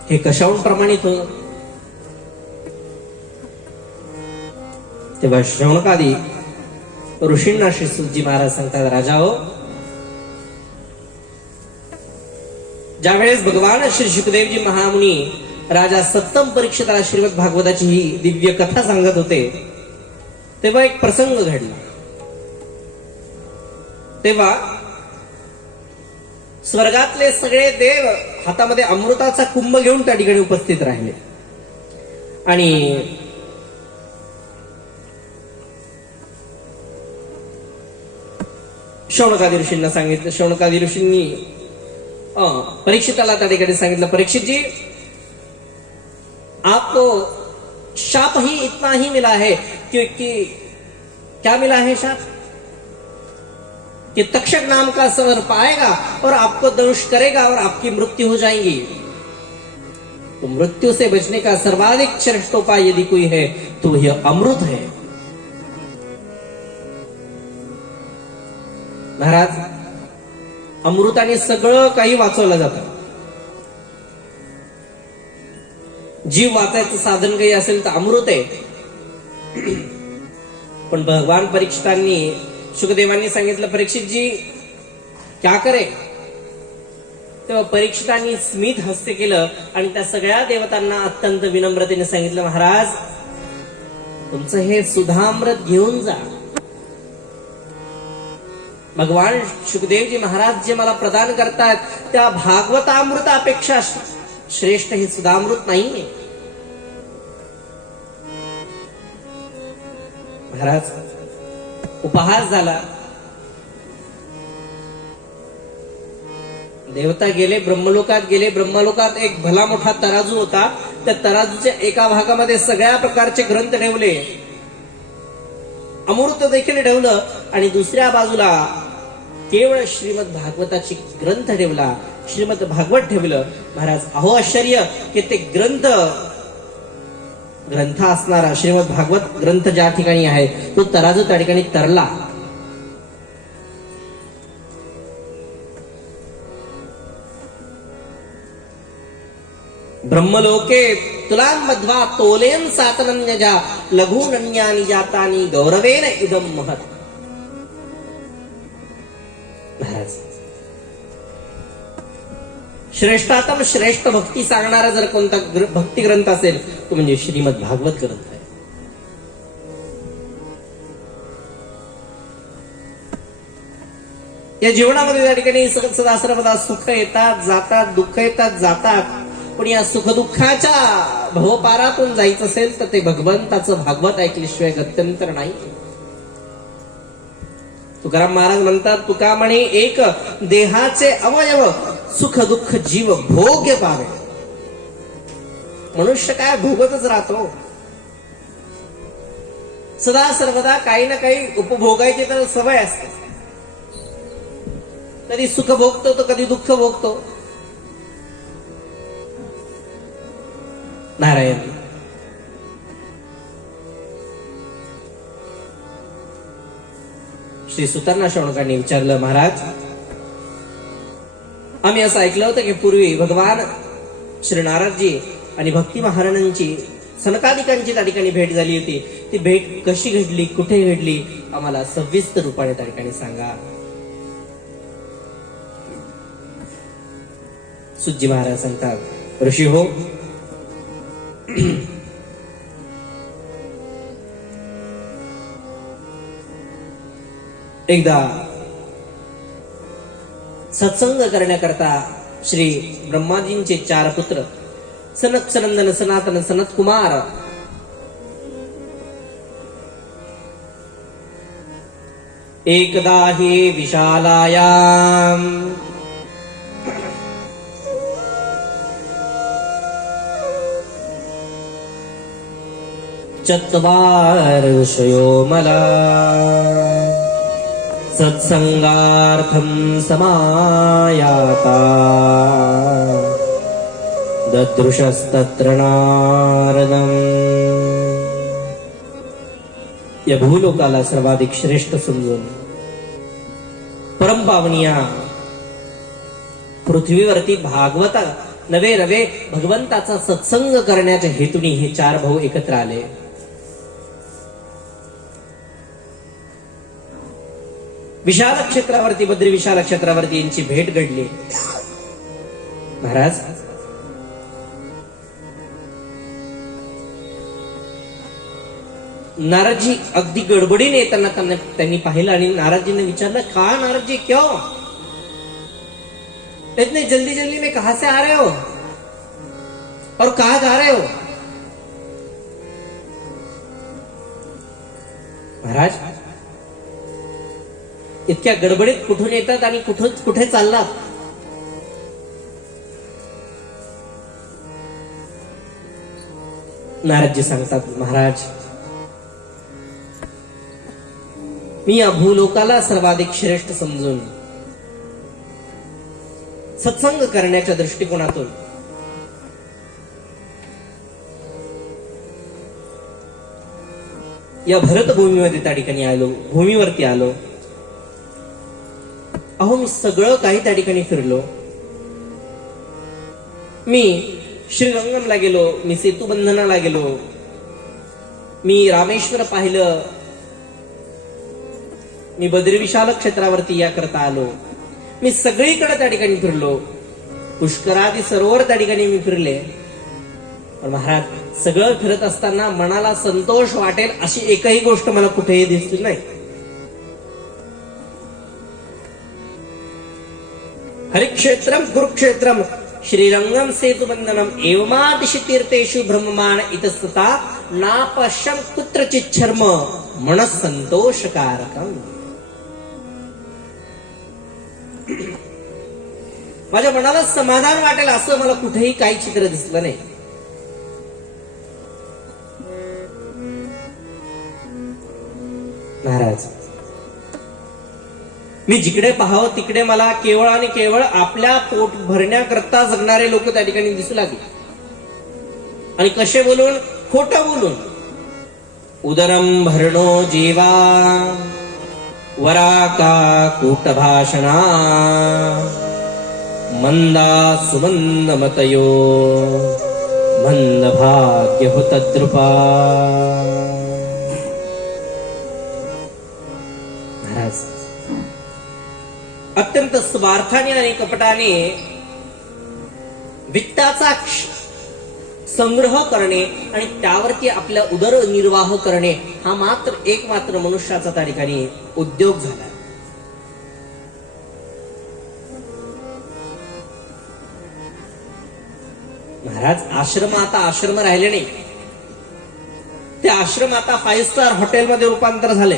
हे कशाहून प्रमाणित होत? तेव्हा शौनकादी ऋषींना श्री सुतजी महाराज सांगतात, राजा हो, ज्यावेळेस भगवान श्री शुकदेवजी महामुनी राजा सत्तम परीक्षिताला श्रीमद भागवताची ही दिव्य कथा सांगत होते, तेव्हा एक प्रसंग घडला। तेव्हा स्वर्गातले सगळे देव हातामध्ये अमृताचा कुंभ घेऊन त्या ठिकाणी उपस्थित राहिले आणि शौनकादी ऋषींना सांगितलं। शौनकादी ऋषींनी परीक्षिताला त्या ठिकाणी सांगितलं, परीक्षित जी, आपको शाप ही इतना ही मिला है कि क्या मिला है शाप कि तक्षक नाम का सर्प आएगा और आपको दंश करेगा और आपकी मृत्यु हो जाएगी। तो मृत्यु से बचने का सर्वाधिक श्रेष्ठ उपाय यदि कोई है तो यह अमृत है। महाराज, अमृताने सगळं काही वाचवलं जातं। जीव वाचायचं साधन काही असेल तर अमृत आहे। पण भगवान परीक्षितांनी शुकदेवांनी सांगितलं, परीक्षित जी क्या करे? तेव्हा परीक्षितांनी स्मित हास्य केलं आणि त्या सगळ्या देवतांना अत्यंत विनम्रतेने सांगितलं, महाराज तुमचं हे सुधामृत घेऊन जा। भगवान शुकदेवजी महाराज जे मला प्रदान करतात त्या भागवतामृतापेक्षा श्रेष्ठ हे सुधामृत नाहीये। महाराज उपहास झाला, देवता गेले, ब्रह्मलोकात गेले। ब्रह्मलोकात एक भला मोठा तराजू होता, त्या तराजूच्या एका भागामध्ये सगळ्या प्रकारचे ग्रंथ ठेवले, अमृत देखील ठेवलं आणि दुसऱ्या बाजूला केवळ श्रीमद भागवताची ग्रंथ ठेवला, श्रीमद भागवत ठेवलं। महाराज अहो आश्चर्य की ते ग्रंथ असणारा श्रीमद भागवत ग्रंथ ज्या ठिकाणी आहे तो तराजू त्या ठिकाणी तरला। ब्रह्मलोके तुलांमध्वा तोलेन सातनन्यजा लघुनन्यानि जातानि गौरवेन इदं महत्। महाराज श्रेष्ठातम श्रेष्ठ भक्ती सांगणारा जर कोणता भक्ती ग्रंथ असेल तो म्हणजे श्रीमद भागवत ग्रंथ आहे। या जीवनामध्ये त्या ठिकाणी सदा सर्वदा सुख येतात जातात, दुःख येतात जातात, पण या सुखदुःखाच्या भवपारातून जायचं असेल तर ते भगवंताचं भागवत ऐकल्याशिवाय गत्यंतर नाही। तुकाराम महाराज म्हणतात, तुका म्हणे एक देहाचे अवयव सुख दुःख जीव भोग्य पावे। मनुष्य काय भोगतच राहतो, सदा सर्वदा काही ना काही उपभोगायची तर सवय असते। कधी सुख भोगतो तर कधी दुःख भोगतो। नारायण श्री सुतांना शौनकांनी विचारलं, महाराज आम्ही असं ऐकलं होतं की पूर्वी भगवान श्री नारदजी आणि भक्ती महाराजांची सनकादिकांची त्या ठिकाणी भेट झाली होती। ती भेट कशी घडली, कुठे घडली, आम्हाला सविस्तर रूपाने त्या ठिकाणी सांगा। सुतजी महाराज सांगतात, ऋषी हो, एकदा सत्संग करण्याकरता श्री ब्रह्माजींचे 4 पुत्र सनक सनंदन सनातन सनत कुमार एकदा हि विशालायाम चत्वारषयो मला सत्संगार्थं समायाता ददृशस्तत्र नारदम्. या भूलोकाला सर्वाधिक श्रेष्ठ समजून परमपावनिया पृथ्वीवरती भागवता नवे रवे भगवंताचा सत्संग करण्याच्या हेतूने हे 4 भाऊ एकत्र आले. विशाल क्षेत्रावरती बद्री विशाल क्षेत्रावरती यांची भेट घडली. महाराज नारदजी अगदी गडबडीने येताना त्यांनी पाहिलं आणि नारदजीने विचारलं, का नारदजी क्यों? इतने जल्दी जल्दी में कहां से आ रहे हो और कहां जा रहे हो? महाराज इतक्या गडबडीत कुठून येतात आणि कुठे चाललात? नारदजी सांगतात, महाराज मी या भूलोकाला सर्वाधिक श्रेष्ठ समजून सत्संग करण्याच्या दृष्टिकोनातून या भरत भूमीमध्ये त्या ठिकाणी आलो, भूमीवरती आलो. अहो मी सगळं काही त्या ठिकाणी फिरलो. मी श्रीरंगमला गेलो, मी सेतुबंधनाला गेलो, मी रामेश्वर पाहिलं, मी बद्री विशाल क्षेत्रावरती याकरता आलो. मी सगळीकडे त्या ठिकाणी फिरलो. पुष्करादी सरोवर त्या ठिकाणी मी फिरले. पण महाराज सगळं फिरत असताना मनाला संतोष वाटेल अशी एकही गोष्ट मला कुठेही दिसली नाही. हरिक्षेत्रम कुरुक्षेत्रम श्रीरंगम सेतुबंधनम एवमादिशि तीर्थेषु ब्रह्ममान इतस्तता नापश्यम कुत्रचित् शर्म मनः संतोषकारकम. माझ्या मनाला समाधान वाटेल असं मला कुठेही काही चित्र दिसलं नाही. महाराज मी जिकडे पाहावं तिकडे मला केवळ आणि केवळ आपल्या पोट भरण्याकरता जगणारे लोक त्या ठिकाणी दिसू लागले. आणि कसे बोलून? खोटं बोलून. उदरम भरणो जीवा वराका कूट भाषणा मंदा सुमंद मतयो मंद भाग्य हुतद्रुपा. महाराज अत्यंत स्वार्थाने आणि कपटाने वित्ताचा संग्रह करणे आणि त्यावरती आपला उदरनिर्वाह करणे हा मात्र एकमात्र मनुष्याचा त्या ठिकाणी उद्योग झाला. महाराज आश्रम आता आश्रम राहिले नाही. ते आश्रम आता 5 स्टार हॉटेलमध्ये रूपांतर झाले.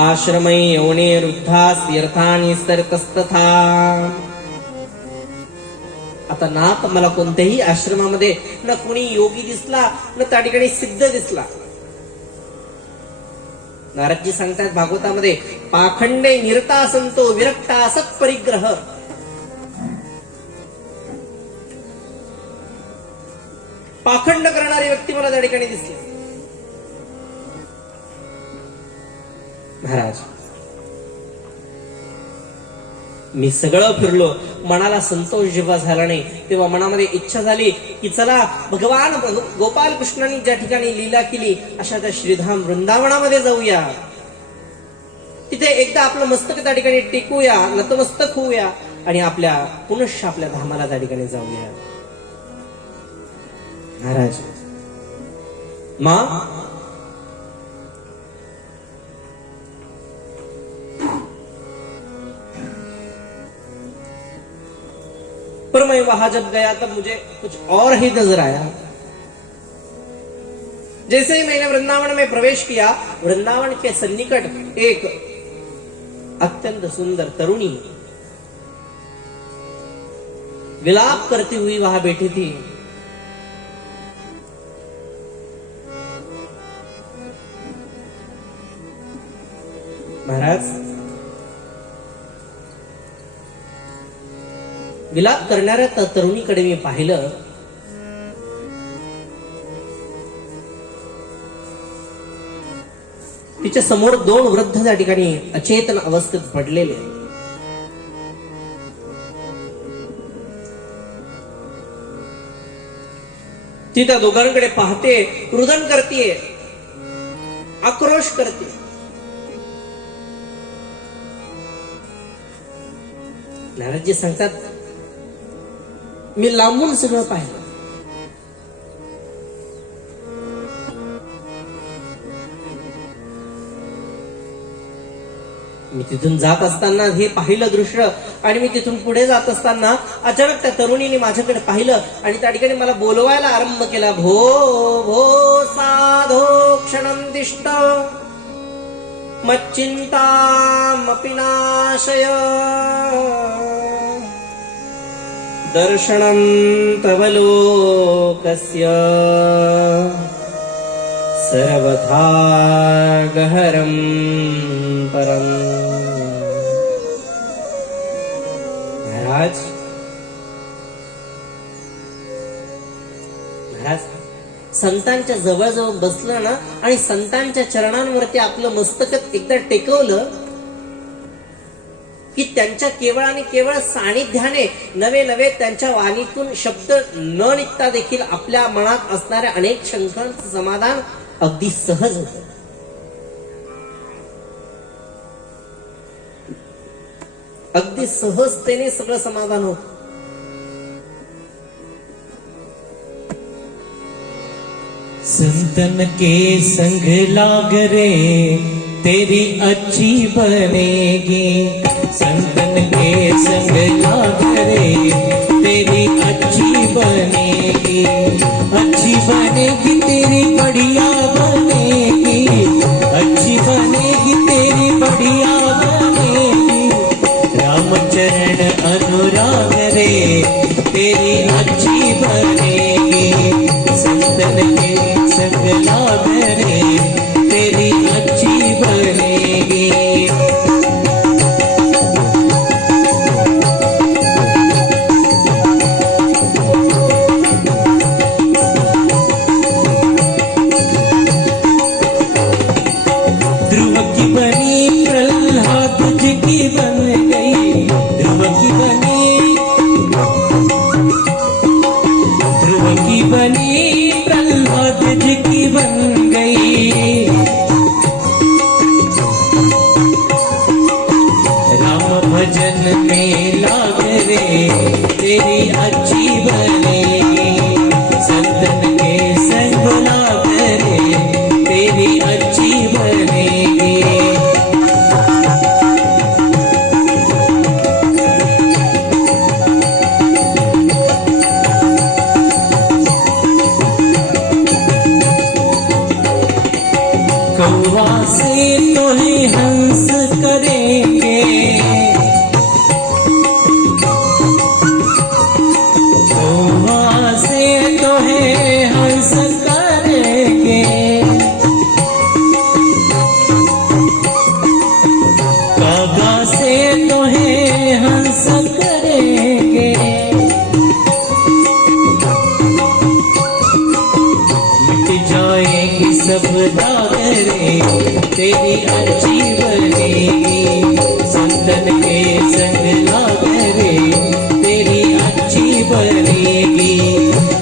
आश्रमै यवने वृद्धास तीर्थानि सरतस्तथा. आता ना तर मला कोणत्याही आश्रमामध्ये न कोणी योगी दिसला न त्या ठिकाणी सिद्ध दिसला. नारदजी सांगतात भागवतामध्ये, पाखंडे निरता संतो विरक्ता सत्परिग्रह. पाखंड करणारी व्यक्ती मला त्या ठिकाणी दिसली. महाराज मी सगळं फिरलो, मनाला संतोष जेव्हा झाला नाही तेव्हा मनामध्ये इच्छा झाली की चला भगवान गोपाल कृष्णांनी ज्या ठिकाणी लीला केली अशा त्या श्रीधाम वृंदावनामध्ये जाऊया. तिथे एकदा आपलं मस्तक त्या ठिकाणी टेकूया, नतमस्तक होऊया आणि पुनश्च आपल्या धामाला त्या ठिकाणी जाऊया. महाराज पर मैं वहां जब गया तब मुझे कुछ और ही नजर आया। जैसे ही मैंने वृंदावन में प्रवेश किया, वृंदावन के सन्निकट एक अत्यंत सुंदर तरुणी विलाप करती हुई वहां बैठी थी। महाराज, विलाप करणाऱ्या त्या तरुणीकडे मी पाहिलं, तिच्या समोर दोन वृद्ध त्या ठिकाणी अचेतन अवस्थेत पडलेले। ती त्या दोघांकडे पाहते, रुदन करते, आक्रोश करते। नारदजी सांगतात, मी लांबून सगळं पाहिलं। मी तिथून जात असताना हे पाहिलं दृश्य, आणि मी तिथून पुढे जात असताना अचानक त्या तरुणीने माझ्याकडे पाहिलं आणि त्या ठिकाणी मला बोलवायला आरंभ केला। भो भो साधो क्षणं तिष्ठ मच्चिंतामपि नाशय दर्शनं तव लोकस्य सर्वथा गहरं परम। महाराज, संतांच्या जवळ बसलं ना आणि संतांच्या चरणांवरती आपलं मस्तक एकदा टेकवलं की त्यांच्या केवळ आणि केवळ सानिध्याने नवे नवे त्यांच्या वाणीतून शब्द न निघता देखील आपल्या मनात असणाऱ्या अनेक शंकांचं समाधान अगदी सहज होतं। अगदी सहजतेने सगळं समाधान होतं। संतन के संग लाग रे तेरी अच्छी बनेगी, संतन के संग लाग रे तेरी अच्छी बनेगी, अच्छी बनेगी तेरी बढ़िया बनेगी, अच्छी बनेगी तेरी बढ़िया बनेगी। रामचरण अनुराग रे तेरी अच्छी बनेगी, संतन के संग लाग रे तेरी अच्छी बनेगी। ध्रुव की बनी प्रहलाद जी की बन गई, ध्रुव की बनी, ध्रुव की बनी प्रहलाद जी की बन गई। राम भजन में लाग रे तेरी अच्छी बनेगी, संतन के संग लाग रे तेरी अच्छी बनेगी। कौवा से तोहे हंस करेंगे, कौवा से तोहे हंस करेंगे, कागा से तोहे हंस करेंगे। मिट जाएगी सब दाग रे तेरी अच्छी बनेगी, संतन के संग लाग रे तेरी अच्छी बनेगी,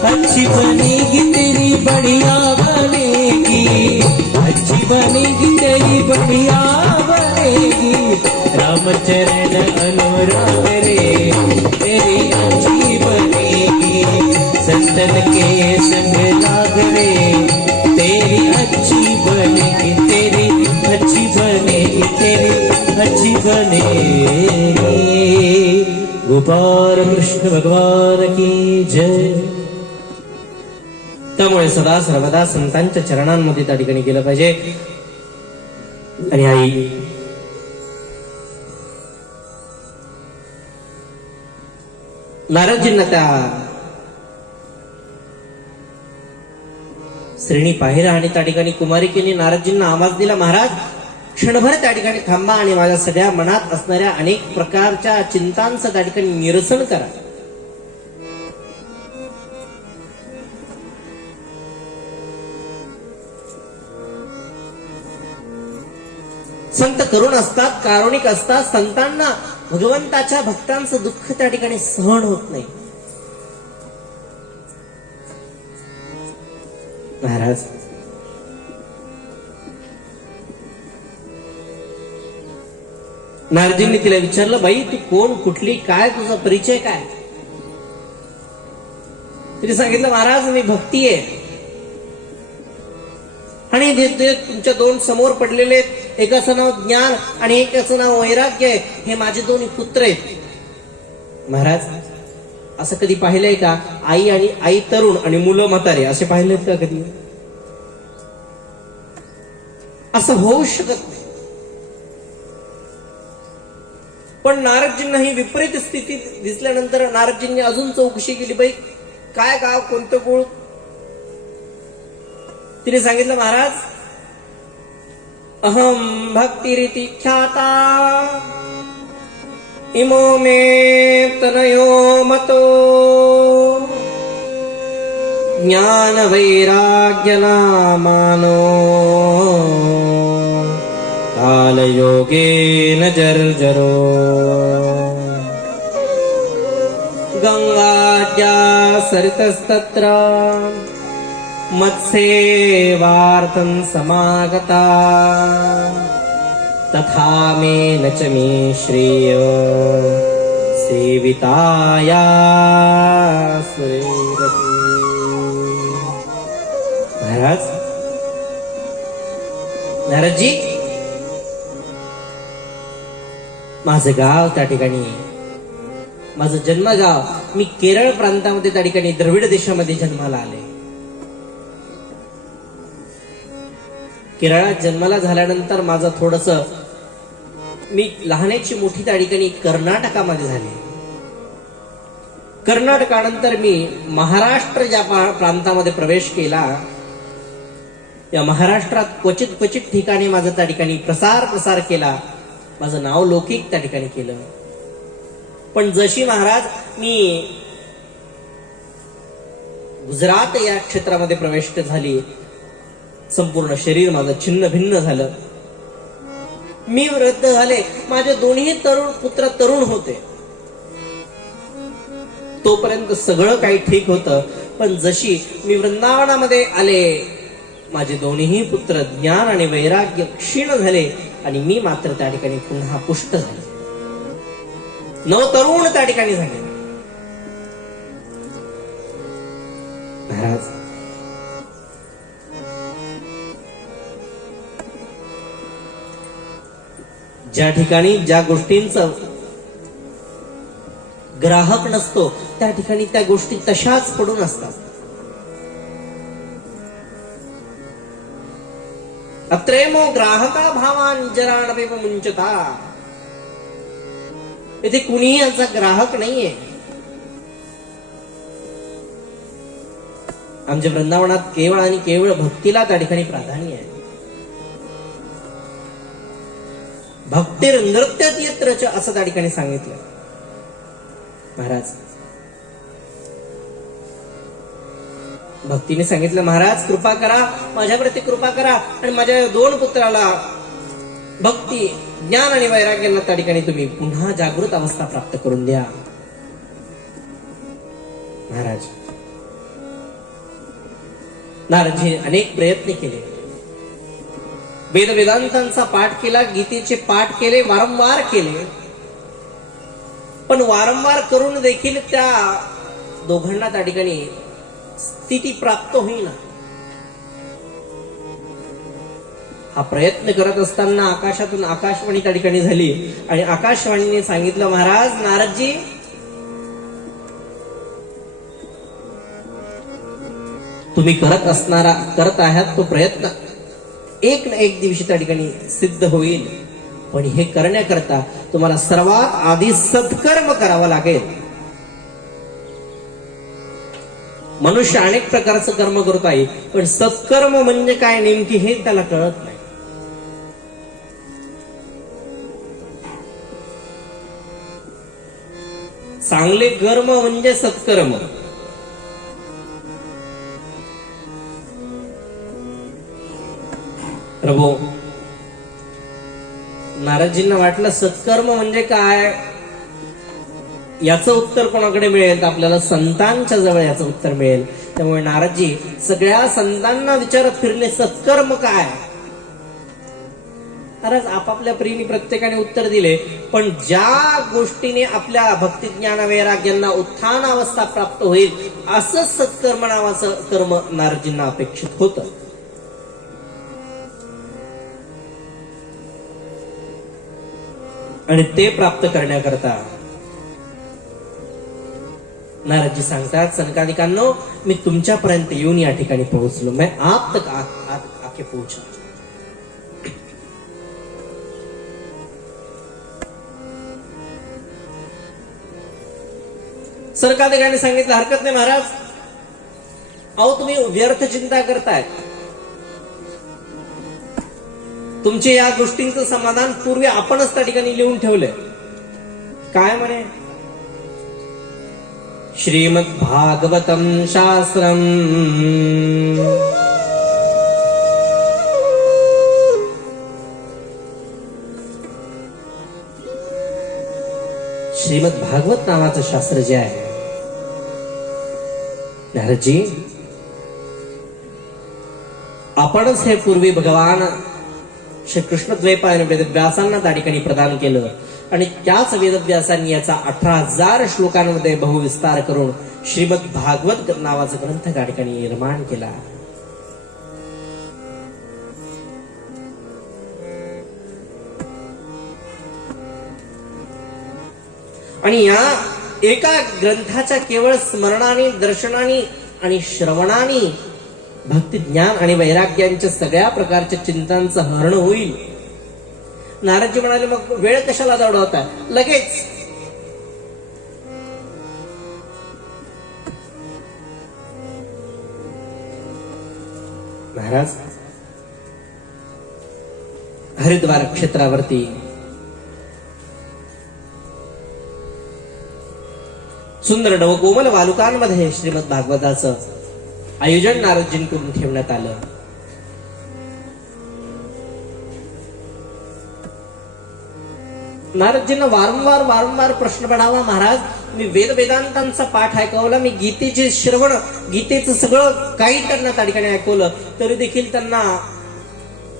अच्छी बनेगी तेरी बढ़िया बनेगी, अच्छी बनेगी तेरी बढ़िया बनेगी। रामचरण अनुराग रे तेरी अच्छी बनेगी, संतन के संग लाग रे तेरी अच्छी बनेगी, तेरी अच्छी बनेगी, तेरी अच्छी बनेगी। गोपाल कृष्ण भगवान की जय. त्यामुळे सदा सर्वदा संतांच्या चरणांमध्ये त्या ठिकाणी गेलं पाहिजे. आणि आई नारदजींना त्या श्रेणी पाहिला आणि त्या ठिकाणी कुमारिकेने नारदजींना आवाज दिला, महाराज क्षणभर त्या ठिकाणी थांबा आणि माझ्या सगळ्या मनात असणाऱ्या अनेक प्रकारच्या चिंतांचं त्या ठिकाणी निरसन करा. संत करुण असतात, कारुणिक असतात. संतांना भगवंताच्या भक्तांचं दुःख त्या ठिकाणी सहन होत नाही. महाराज नारदजींनी तिला विचारलं, बाई तू कोण, कुठली, काय तुझा परिचय काय? तिने सांगितलं, महाराज मी भक्ती आहे. आणि ते तुमच्या दोन समोर पडलेले एकाचं नाव ज्ञान आणि एकाचं नाव वैराग्य आहे, हे माझे दोन्ही पुत्र आहेत. महाराज असं कधी पाहिलंय का, आई तरुण आणि मुलं म्हातारे असे पाहिलेत का कधी? असं होऊ शकत नाही. पण नारदजींना ही विपरीत स्थिती दिसल्यानंतर नारदजींनी अजून चौकशी केली, बाई काय गाव, कोणतं कुळ? तिने सांगितलं, महाराज अहम भक्तिरीती ख्याता इमो मे तनयो मतो ज्ञान वैराग्य नामानो कालयोगेन जर्जरो गंगाद्या सरितस्तत्र मत्सेवार्थं समागता तथा मे न च मे श्रेय सेविताया सुरेरती. महाराज नारदजी माझं गाव त्या ठिकाणी, माझं जन्मगाव, मी केरळ प्रांतामध्ये त्या ठिकाणी द्रविड देशामध्ये जन्माला आले. केरळात जन्माला झाल्यानंतर माझं थोडस, मी लहानाची मोठी त्या ठिकाणी कर्नाटकामध्ये झाले. कर्नाटकानंतर मी महाराष्ट्र ज्या प्रांतामध्ये प्रवेश केला, या महाराष्ट्रात क्वचित ठिकाणी माझं त्या ठिकाणी प्रसार केला. माझं नाव लौकिक त्या ठिकाणी केलं. पण जशी महाराज मी गुजरात या क्षेत्रामध्ये प्रवेश झाली, संपूर्ण शरीर माझं छिन्न भिन्न झालं. मी वृद्ध झाले, माझे दोन्ही पुत्र तरुण होते. तोपर्यंत सगळं काही ठीक होतं. पण जशी मी वृंदावनामध्ये आले, माझे दोन्ही पुत्र ज्ञान आणि वैराग्य क्षीण झाले आणि मी मात्र त्या ठिकाणी पुन्हा पुष्ट झाले, नवतरुण त्या ठिकाणी झाले. महाराज ज्या ठिकाणी ज्या गोष्टींचा ग्राहक नसतो, त्या ठिकाणी त्या गोष्टी तशाच पडून असतात. अत्रेमो ग्राहका भावान जराणवे मुंचता. इथे कुणीही याचा ग्राहक नाहीये. आमच्या वृंदावनात केवळ आणि केवळ भक्तीला त्या ठिकाणी प्राधान्य आहे. भक्तीर नृत्यात येत्रच असं त्या ठिकाणी सांगितलं. महाराज भक्तीने सांगितलं, महाराज कृपा करा, माझ्याप्रती कृपा करा आणि माझ्या दोन पुत्राला भक्ती, ज्ञान आणि वैराग्याला त्या ठिकाणी तुम्ही पुन्हा जागृत अवस्था प्राप्त करून द्या. महाराज नारदजी अनेक प्रयत्न केले, वेदांतांचा पाठ केला, गीतेचे पाठ केले, वारंवार केले. पण वारंवार करून देखील त्या दोघांना त्या ठिकाणी स्थिती प्राप्त होईना. हा प्रयत्न करत असताना आकाशातून आकाशवाणी त्या ठिकाणी झाली आणि आकाशवाणीने सांगितलं, महाराज नारदजी तुम्ही करत आहात तो प्रयत्न एक ना एक दिवशी त्या ठिकाणी सिद्ध होईल. पण हे करण्याकरता तुम्हाला सर्वात आधी सत्कर्म करावं लागेल. मनुष्य अनेक प्रकारचं कर्म करतो आहे, पण सत्कर्म म्हणजे काय नेमकी हे त्याला कळत नाही. चांगले कर्म म्हणजे सत्कर्म. प्रभू, नारदजींना वाटलं सत्कर्म म्हणजे काय, याचं उत्तर कोणाकडे मिळेल तर आपल्याला संतांच्या जवळ याचं उत्तर मिळेल. त्यामुळे नारदजी सगळ्या संतांना विचारत फिरले सत्कर्म काय. महाराज आपापल्या परीने प्रत्येकाने उत्तर दिले, पण ज्या गोष्टीने आपल्या भक्ती ज्ञान वैराग्यांना उत्थान अवस्था प्राप्त होईल असं सत्कर्म नावाचं कर्म नारदजींना अपेक्षित होतं. आणि ते प्राप्त करण्याकरता नारदजी सांगतात, सनकादिकांनो, मी तुमच्यापर्यंत येऊन या ठिकाणी पोहोचलो. मैं आप तक आके पोहोचा. सनकादिकांनी सांगितलं, हरकत नाही महाराज, अहो तुम्ही व्यर्थ चिंता करताय. तुमचे या गोष्टींचं समाधान पूर्वी आपणच त्या ठिकाणी लिहून ठेवलंय. काय म्हणे, श्रीमद् भागवतम शास्त्रम श्रीमद् भागवत नावाचं शास्त्र जे आहे, नारदजी आपणच हे पूर्वी भगवान श्री कृष्ण द्वैपायन वेदव्यासांना त्या ठिकाणी प्रदान केलं. आणि त्याच वेदव्यासांनी याचा 18,000 श्लोकांमध्ये बहुविस्तार करून श्रीमद् भागवत नावाचा ग्रंथ त्या ठिकाणी निर्माण केला. आणि या एका ग्रंथाच्या केवळ स्मरणाने, दर्शनाने आणि श्रवणाने भक्ती ज्ञान आणि वैराग्यांच्या सगळ्या प्रकारच्या चिंतांचं हरण होईल. नारदजी म्हणाले, मग वेळ कशाला दौडवता, लगेच महाराज हरिद्वार क्षेत्रावरती सुंदर नवकोमल वालुकांमध्ये श्रीमद भागवताचं आयोजन नारदजींकडून ठेवण्यात आलं. नारदजींना वारंवार प्रश्न पडावा, महाराज मी वेदांतांचा पाठ ऐकवला, मी गीतेचे श्रवण, गीतेचं सगळं काही त्यांना त्या ठिकाणी ऐकवलं, तरी देखील त्यांना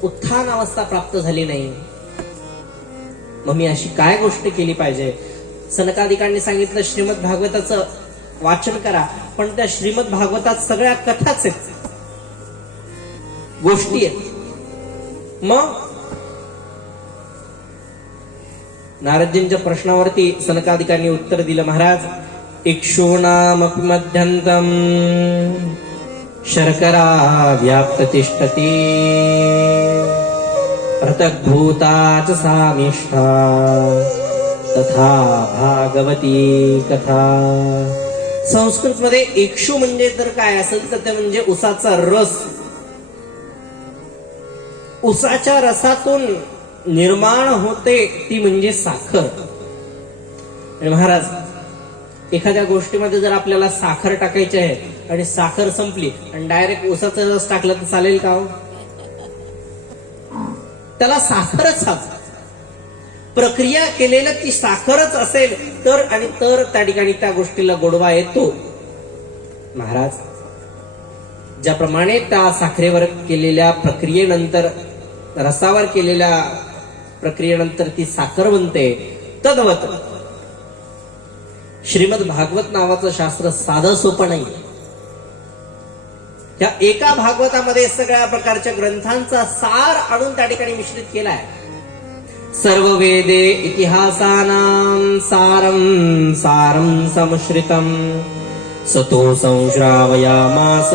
उत्थान अवस्था प्राप्त झाली नाही. मग मी अशी काय गोष्ट केली पाहिजे. सनकादिकांनी सांगितलं, श्रीमद भागवताचं वाचन करा. पण त्या श्रीमद भागवतात सगळ्या कथाच आहेत, गोष्टी आहेत. मग नारदजींच्या प्रश्नावरती सनकादिकांनी उत्तर दिलं, महाराज इक्षूणामपि मध्यंतम शर्करा व्याप्त तिष्ठति पृथग्भूता च सामिष्ठा तथा भागवती कथा. संस्कृत मध्ये इक्षू म्हणजे तर काय असेल तर ते म्हणजे उसाचा रस. उसाच्या रसातून निर्माण होते ती म्हणजे साखर. आणि महाराज एखाद्या गोष्टीमध्ये जर आपल्याला साखर टाकायची आहे आणि साखर संपली आणि डायरेक्ट उसाचा रस टाकला तर चालेल का हो? त्याला साखरच हवी. प्रक्रिया केलेलं ती साखरच असेल तर आणि तर त्या ठिकाणी त्या गोष्टीला गोडवा येतो. महाराज ज्याप्रमाणे त्या साखरेवर केलेल्या प्रक्रियेनंतर, रसावर केलेल्या प्रक्रियेनंतर ती साखर बनते, तद्वत श्रीमद भागवत नावाचं शास्त्र साधं सोपं नाही. या एका भागवतामध्ये सगळ्या प्रकारच्या ग्रंथांचा सार आणून त्या ठिकाणी मिश्रित केलाय. सर्व वेदे इतिहासानां सारं सारं संश्रितं सतो संश्रावयामास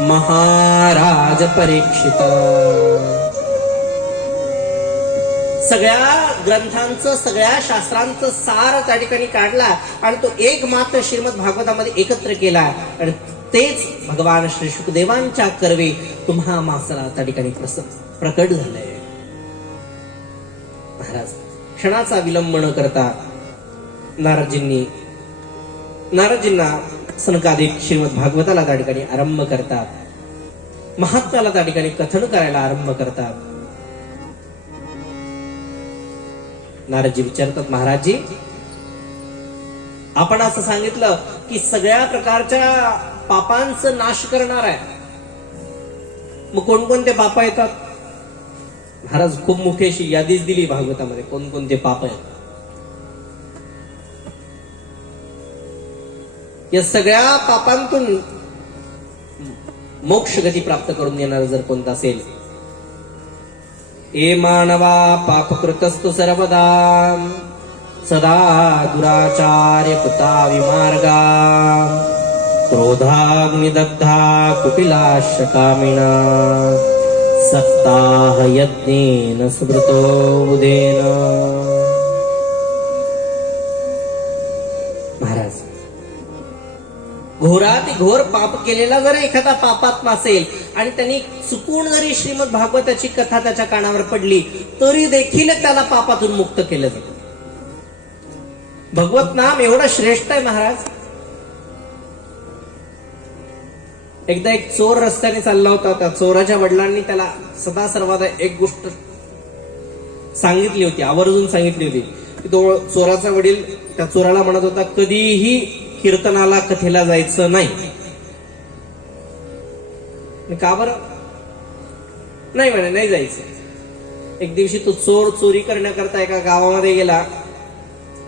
महाराज परीक्षित. सगळ्या ग्रंथांचं सगळ्या शास्त्रांचं सार त्या ठिकाणी काढला आणि तो एक मात्र श्रीमद भागवतामध्ये एकत्र केला आणि तेच भगवान श्री शुकदेवांच्या कर्वे तुम्हा मासला त्या ठिकाणी प्रकट झालंय. महाराज क्षणाचा विलंब न करता नारदजींना सनकादिक श्रीमद भागवताला त्या ठिकाणी आरंभ करतात. महात्म्याला त्या ठिकाणी कथन करायला आरंभ करतात. नारदजी विचारतात, महाराजजी आपण असं सांगितलं की सगळ्या प्रकारच्या पापांचं नाश करणार आहे, मग कोणकोणते पाप येतात? महाराज खूप मोठी अशी यादीच दिली भागवतामध्ये कोणकोणते पाप आहेत. या सगळ्या पापांतून मोक्ष गती प्राप्त करून देणार जर कोणता असेल, ए मानवा पापकृतस्तु सर्वदा सदा दुराचार्य पुता विमार्गा क्रोधाग्निदग्धा कुटिलाश कामिना सप्ताह यज्ञेन स्मृतो बुधेन. महाराज घोराति घोर पाप केलेला जर एखादा पापात्मा असेल आणि त्यांनी चुकून जरी श्रीमद भागवताची कथा त्याच्या कानावर पडली तरी देखील त्याला पापातून मुक्त केलं जातं. भगवत नाम एवढं श्रेष्ठ आहे महाराज. एकदा एक चोर रस्त्याने चालला होता. त्या चोराच्या वडिलांनी त्याला सदा सर्वदा एक गोष्ट सांगितली होती, आवर्जून सांगितली होती की तो चोराचा वडील त्या चोराला म्हणत होता, कधीही कीर्तनाला कथेला जायचं नाही. का बरं? नाही म्हणे, नाही जायचं. एक दिवशी तो चोर चोरी करण्याकरता एका गावामध्ये गेला.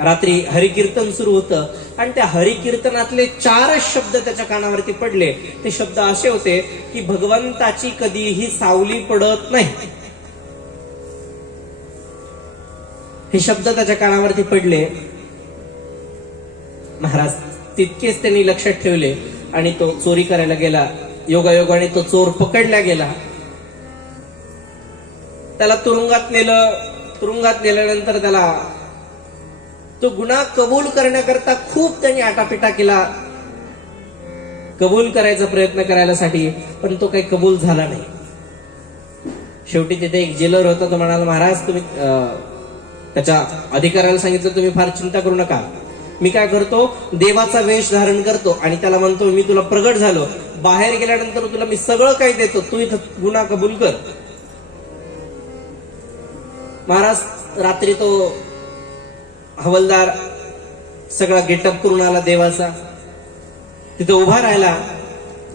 रात्री हरिकीर्तन सुरू होतं आणि त्या हरिकीर्तनातले 4 शब्द त्याच्या कानावरती पडले. ते शब्द असे होते की भगवंताची कधीही सावली पडत नाही. हे शब्द त्याच्या कानावरती पडले. महाराज तितकेच त्यांनी लक्षात ठेवले आणि तो चोरी करायला गेला. योगायोगाने तो चोर पकडला गेला. त्याला तुरुंगात नेलं. तुरुंगात नेल्यानंतर त्याला तो गुन्हा कबूल करण्याकरता खूप त्यांनी आटापिटा केला, कबूल करायचा प्रयत्न करायसाठी, पण तो काही कबूल झाला नाही. शेवटी तिथे एक जेलर होता. तो म्हणाला, महाराज तुम्ही त्याच्या अधिकाऱ्याला सांगितलं, तुम्ही फार चिंता करू नका, मी काय करतो, देवाचा वेश धारण करतो आणि त्याला म्हणतो, मी तुला प्रगट झालो, बाहेर गेल्यानंतर तुला मी सगळं काही देतो, तू इथं गुन्हा कबूल कर. महाराज रात्री तो हवलदार सगळा गेटअप करून आला देवाचा. तिथे उभा राहिला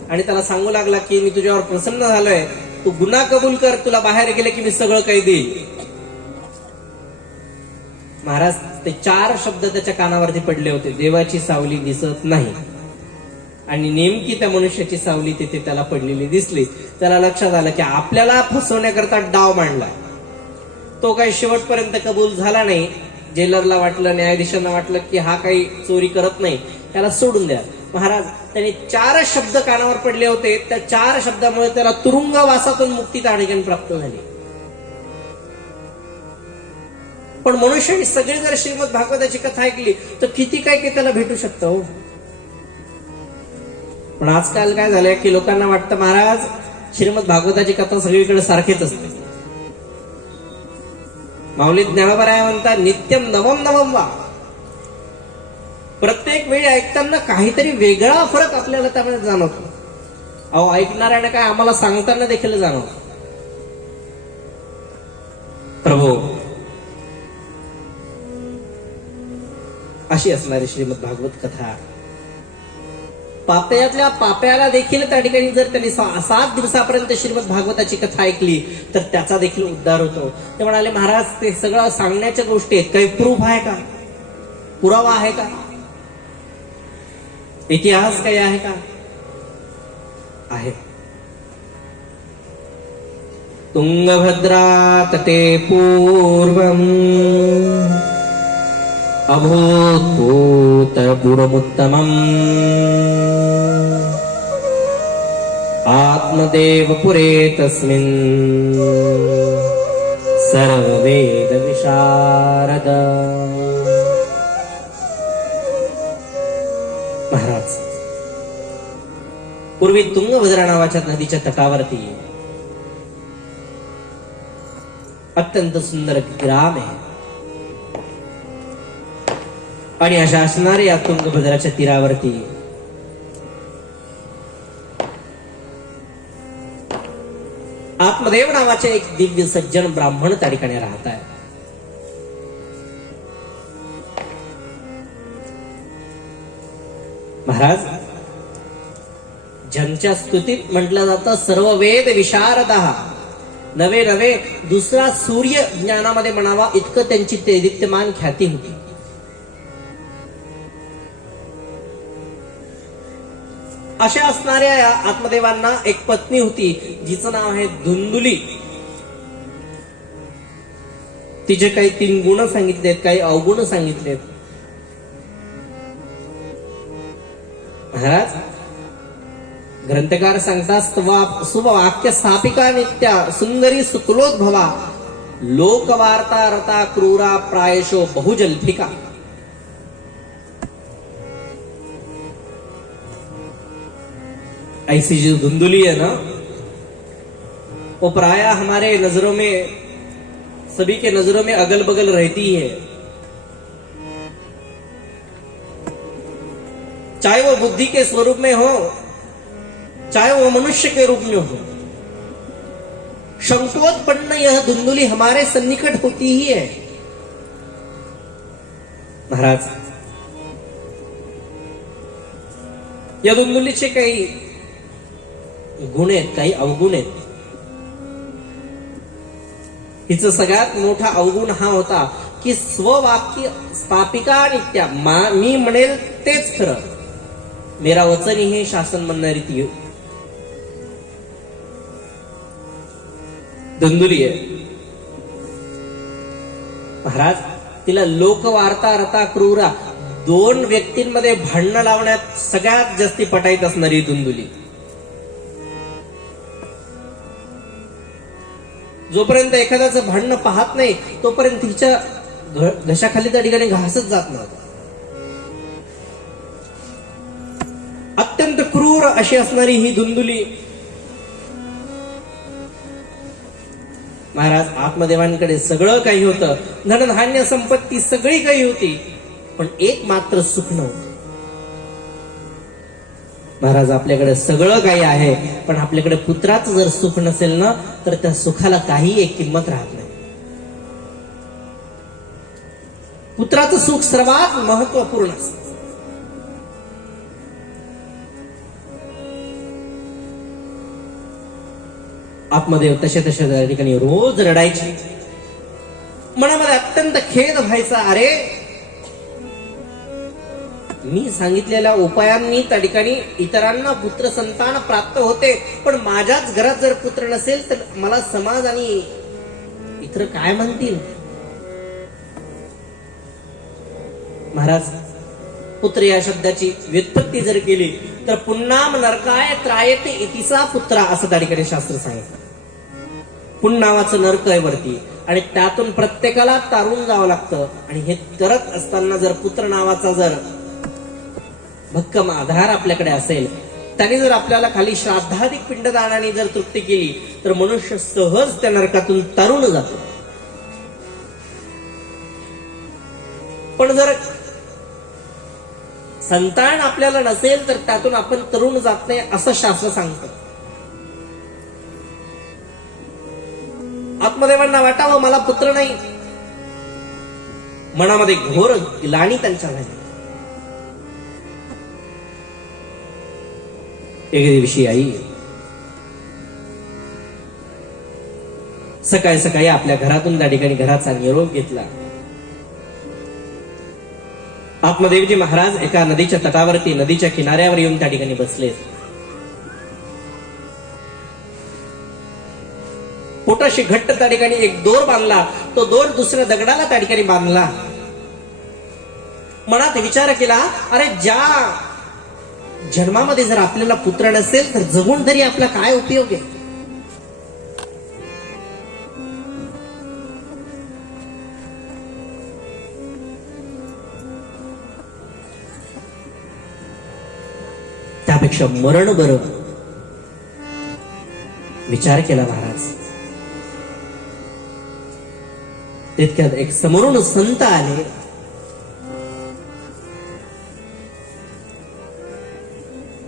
आणि त्याला सांगू लागला की मी तुझ्यावर प्रसन्न झालोय, तू गुन्हा कबूल कर, तुला बाहेर गेले की मी सगळं काही देईल. महाराज ते 4 शब्द त्याच्या कानावरती पडले होते. देवाची सावली दिसत नाही आणि नेमकी त्या मनुष्याची सावली तिथे त्याला पडलेली दिसली. त्याला लक्षात आलं की आपल्याला फसवण्याकरता डाव मांडला. तो काही शेवटपर्यंत कबूल झाला नाही. जेलरला वाटलं, न्यायाधीशांना वाटलं की हा काही चोरी करत नाही, त्याला सोडून द्या. महाराज त्यांनी 4 शब्द कानावर पडले होते. त्या 4 शब्दामुळे त्याला तुरुंगवासातून मुक्ती त्या ठिकाणी प्राप्त झाली. पण मनुष्याने सगळे जर श्रीमद भागवताची कथा ऐकली तर किती काय त्याला भेटू शकतं हो. पण आजकाल काय झालंय की लोकांना वाटतं, महाराज श्रीमद भागवताची कथा सगळीकडे सारखीच असते. माऊली ज्ञानोबराय म्हणतात, नित्यम नवम नवम वा. प्रत्येक वेळी ऐकताना काहीतरी वेगळा फरक आपल्याला त्यामध्ये जाणवतो. अहो ऐकणाऱ्याने काय आम्हाला सांगताना देखील जाणवतो. प्रभू अशी असणारी श्रीमद भागवत कथा. पाप्यातल्या पाप्याला देखील त्या ठिकाणी जर त्यांनी 7 दिवसापर्यंत श्रीमद भागवताची कथा ऐकली तर त्याचा देखील उद्धार होतो. ते म्हणाले, महाराज ते सगळं सांगण्याच्या गोष्टी आहेत, काही प्रूफ आहे का, पुरावा आहे का, इतिहास काही आहे का? आहे. तुंगभद्रा तटे पूर्वम अभूतपूत गुणमुत्तमम् आत्मदेव पुरे तस्मिन् सर्ववेद विशारद. महाराज, पूर्वी तुंगभद्रा नावाच्या नदीच्या तटावरती अत्यंत सुंदर ग्राम आहे आणि अशा असणाऱ्या या तुंगभद्राच्या तीरावरती आत्मदेव नावाचे एक दिव्य सज्जन ब्राह्मण त्या ठिकाणी राहत आहे. महाराज, ज्यांच्या स्तुतीत म्हटलं जातं सर्व वेद विशारदः, नवे नवे दुसरा सूर्य ज्ञानामध्ये म्हणावा इतकं त्यांची देदीप्यमान ख्याती होती. अशा असणाऱ्या या आत्मदेवांना एक पत्नी होती जिचं नाव आहे धुंदुली. तिचे काही 3 गुण सांगितलेत, काही अवगुण सांगितलेत. महाराज, ग्रंथकार सांगतात सुवाक्य स्थापिका नित्या सुंदरी सुकुलोद्भवा लोकवार्ता रता क्रूरा प्रायशो बहुजल्फिका. ऐसी जो धुंधुली है ना, वो प्राय हमारे नजरों में, सभी के नजरों में अगल बगल रहती है. चाहे वो बुद्धि के स्वरूप में हो, चाहे वो मनुष्य के रूप में हो, शंकोत्पन्न यह धुंधुली हमारे सन्निकट होती ही है. महाराज, या धुंधुलीचे काही गुण आहेत, काही अवगुण आहेत. हिचं सगळ्यात मोठा अवगुण हा होता की स्ववाक्य स्थापिका नित्या, मी म्हणेल तेच खरं, मेरा वचन हे शासन म्हणणारी ती धुंधुली आहे. महाराज, तिला लोकवार्ता रता क्रूरा, 2 व्यक्तींमध्ये भांडणं लावण्यात सगळ्यात जास्ती पटाईत असणारी धुंधुली. जोपर्यंत एखाद्याचं भांडणं पाहत नाही तोपर्यंत तिच्या घशाखाली त्या ठिकाणी घासच जात नव्हता. अत्यंत क्रूर अशी असणारी ही धुंधुली. महाराज, आत्मदेवांकडे सगळं काही होतं, धनधान्य संपत्ती सगळी काही होती, पण एक मात्र सुख नव्हतं. महाराज, आपल्याकडे सगळं काही आहे पण आपल्याकडे पुत्राचं जर सुख नसेल ना तर त्या सुखाला काही एक किंमत राहत नाही. पुत्राचं सुख सर्वात महत्वपूर्ण असतं. आत्मदेव तसे त्या ठिकाणी रोज रडायचे. मनामध्ये अत्यंत खेद व्हायचा, अरे मी सांगितलेल्या उपायांनी त्या ठिकाणी इतरांना पुत्र संतान प्राप्त होते, पण माझ्याच घरात जर पुत्र नसेल तर मला समाज आणि इतर काय म्हणतील. महाराज, पुत्र या शब्दाची व्युत्पत्ती जर केली तर पुन्नाम नरकाय त्रायते इतिसा पुत्रा असं त्या ठिकाणी शास्त्र सांगितलं. पुन नावाचं नरक आहे वरती आणि त्यातून प्रत्येकाला तारून जावं लागतं. आणि हे करत असताना जर पुत्र नावाचा जर भक्कम आधार आपल्याकडे असेल, त्याने जर आपल्याला खाली श्राद्धाधिक पिंडदानाने जर तृप्ती केली तर मनुष्य सहज त्या नरकातून तरुण जातो. पण जर संतान आपल्याला नसेल तर त्यातून आपण तरुण जात नाही असं शास्त्र सांगतं. आत्मदेवांना वाटावं मला पुत्र नाही, मनामध्ये घोर ग्लानी त्यांच्या झाली. एक दिवशी आई सकाळी सकाळी आपल्या घरातून त्या ठिकाणी घराचा निरोप घेतला. आत्मदेवजी महाराज एका नदीच्या तटावरती, नदीच्या किनाऱ्यावर येऊन त्या ठिकाणी बसले. पोटाशी घट्ट त्या ठिकाणी एक दोर बांधला, तो दोर दुसऱ्या दगडाला त्या ठिकाणी बांधला. मनात विचार केला, अरे ज्या जन्मामध्ये जर आपल्याला पुत्र नसेल तर जगून तरी आपला काय उपयोग आहे? त्यापेक्षा मरण बरं. विचार केला महाराज. तितक्यात एक समोरून संत आले.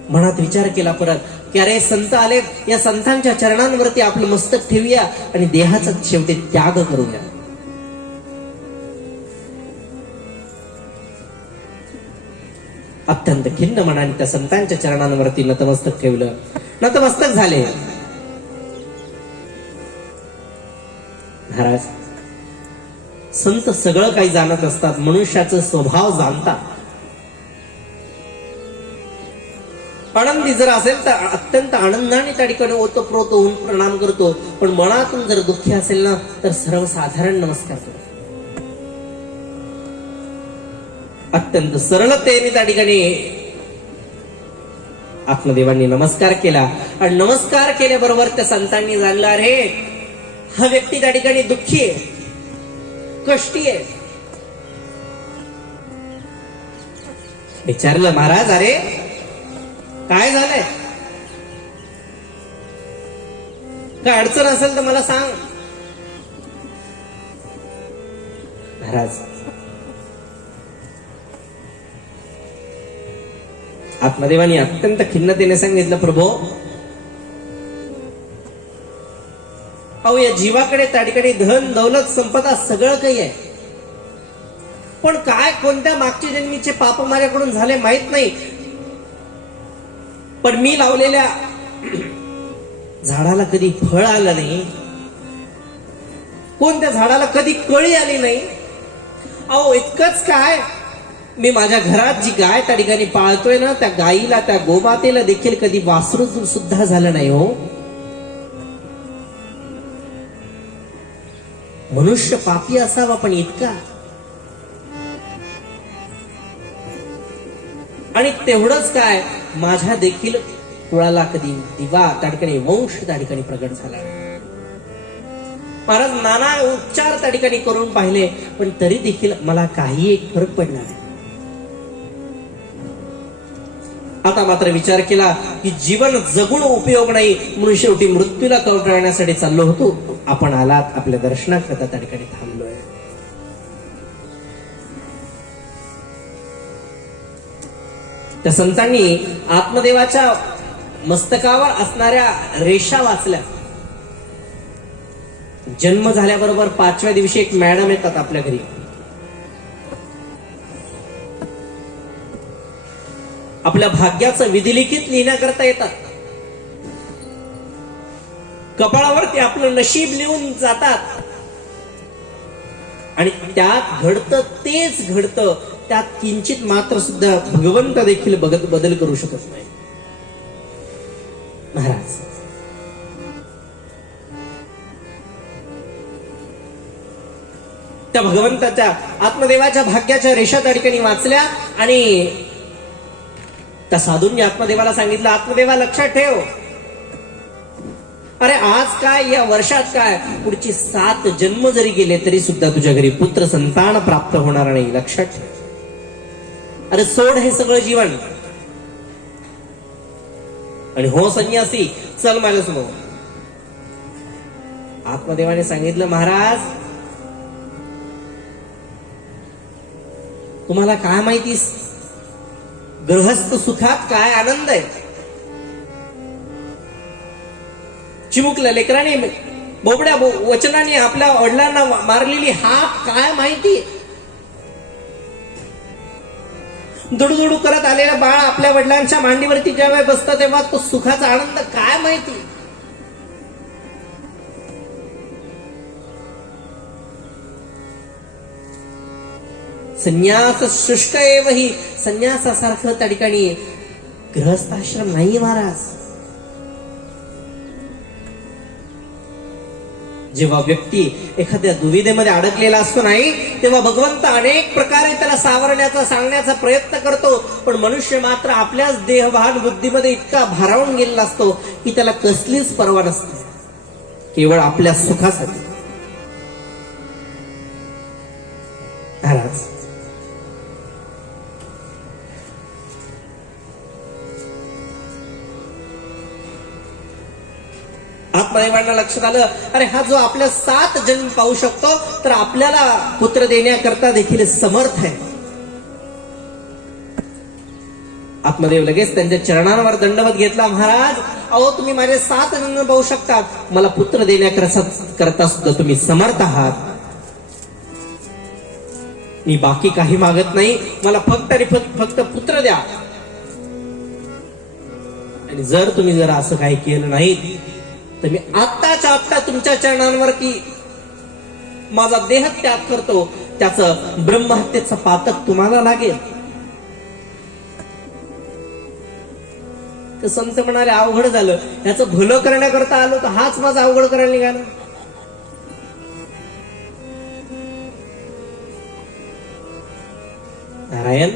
मनात विचार केला परत की अरे संत आले, या संतांच्या चरणांवरती आपलं मस्तक ठेवूया आणि देहाचा शेवटी त्याग करूया. अत्यंत खिन्न मनाने त्या संतांच्या चरणांवरती नतमस्तक ठेवलं. नतमस्तक झाले. महाराज, संत सगळं काही जाणत असतात, मनुष्याचा स्वभाव जाणतात. आनंदी जर असेल तर अत्यंत आनंदाने त्या ठिकाणी ओतप्रोत होऊन प्रणाम करतो, पण मनातून जर दुःखी असेल ना तर सर्वसाधारण नमस्कार करतो. अत्यंत सरळतेने त्या ठिकाणी आत्मदेवांनी नमस्कार केला. आणि नमस्कार केल्याबरोबर त्या संतांनी जाणलं अरे हा व्यक्ती त्या ठिकाणी दुःखी आहे, कष्टी आहे. विचारलं महाराज अरे काय झालंय, काय अडचण असेल तर मला सांग. महाराज, आत्मदेवानी अत्यंत खिन्नतेने सांगितलं प्रभो, अहो या जीवाकडे त्या ठिकाणी धन दौलत संपदा सगळं काही आहे, पण काय कोणत्या मागच्या जन्मीचे पाप माझ्याकडून झाले माहित नाही. पण मी लावलेल्या झाडाला कधी फळ आलं नाही, कोणत्या झाडाला कधी कळी आली नाही. अहो इतकंच काय, मी माझ्या घरात जी गाय त्या ठिकाणी पाळतोय ना, त्या गायीला त्या गोमातेला देखील कधी वासरू सुद्धा झालं नाही. हो, मनुष्य पापी असावा पण इतका. आणि तेवढंच काय, माझ्या देखील कुळाला कधी दिवा त्या ठिकाणी वंश त्या ठिकाणी प्रगट झाला. महाराज नाना उपचार त्या ठिकाणी करून पाहिले, पण तरी देखील मला काही एक फरक पडला नाही. आता मात्र विचार केला की जीवन जगून उपयोग नाही, म्हणून शेवटी मृत्यूला कंटाळण्यासाठी चाललो होतो. आपण आलात, आपल्या दर्शनाकरता त्या ठिकाणी थांबलोय. त्या संतांनी आत्मदेवाच्या मस्तकावर असणाऱ्या रेषा वाचल्या. जन्म झाल्याबरोबर 5व्या दिवशी एक मॅडम येतात आपल्या घरी. आपल्या भाग्याचं विधिलिखित लिहिण्याकरता येतात. कपाळावरती आपलं नशीब लिहून जातात. आणि त्यात घडतं तेच घडतं, त्यात किंचित मात्र सुद्धा भगवंत देखील बदल करू शकत नाही. महाराज, त्या भगवंताच्या आत्मदेवाच्या भाग्याच्या रेषा त्या ठिकाणी वाचल्या. आणि त्या साधूंनी आत्मदेवाला सांगितलं, आत्मदेवा लक्षात ठेव, अरे आज काय, या वर्षात काय, पुढची 7 जन्म जरी गेले तरी सुद्धा तुझ्या घरी पुत्र संतान प्राप्त होणार नाही, लक्षात ठेव. अरे सोड हे सगळं जीवन आणि हो संन्यासी, चल माझ्यासमोर. आत्मदेवाने सांगितलं, महाराज तुम्हाला काय माहिती, गृहस्थ सुखात काय आनंद आहे. चिमुकल्या लेकराने बोबड्या वचनाने आपल्या वडिलांना मारलेली हाक काय माहिती. दुडुदुडू करत आलेला बाळ आपल्या वडिलांच्या मांडीवरती जेव्हा बसतं तेव्हा तो सुखाचा आनंद काय माहिती. संन्यास शुष्क एवही, संन्यासासारखं त्या ठिकाणी गृहस्थाश्रम नाही महाराज. जेव्हा व्यक्ती एखाद्या दुविधेमध्ये अडकलेला असतो नाही, तेव्हा भगवंत अनेक प्रकारे त्याला सावरण्याचा सांगण्याचा प्रयत्न करतो. पण मनुष्य मात्र आपल्याच देहभान बुद्धीमध्ये इतका भारावून गेलेला असतो की त्याला कसलीच पर्वा नसते, केवळ आपल्या सुखासाठी. महाराज आत्मदेवांना लक्षात आलं, अरे हा जो आपल्या 7 जन्म पाहू शकतो, तर आपल्याला पुत्र देण्याकरता देखील समर्थ आहे. आत्मदेव लगेच त्यांच्या चरणांवर दंडवत घेतला. महाराज, अहो तुम्ही माझे 7 जन्म पाहू शकता, मला पुत्र देण्याकरता सुद्धा तुम्ही समर्थ आहात. मी बाकी काही मागत नाही, मला फक्त आणि फक्त पुत्र द्या. आणि जर तुम्ही असं काही केलं नाही तर मी आत्ताच्या आत्ता तुमच्या चरणांवरती माझा देह त्याग करतो. त्याचं ब्रह्महत्येचं पातक तुम्हाला लागेल. तर संत म्हणाले, अवघड झालं, याचं भलं करण्याकरता आलो तर हाच माझा अवघड करायला निघाला. नारायण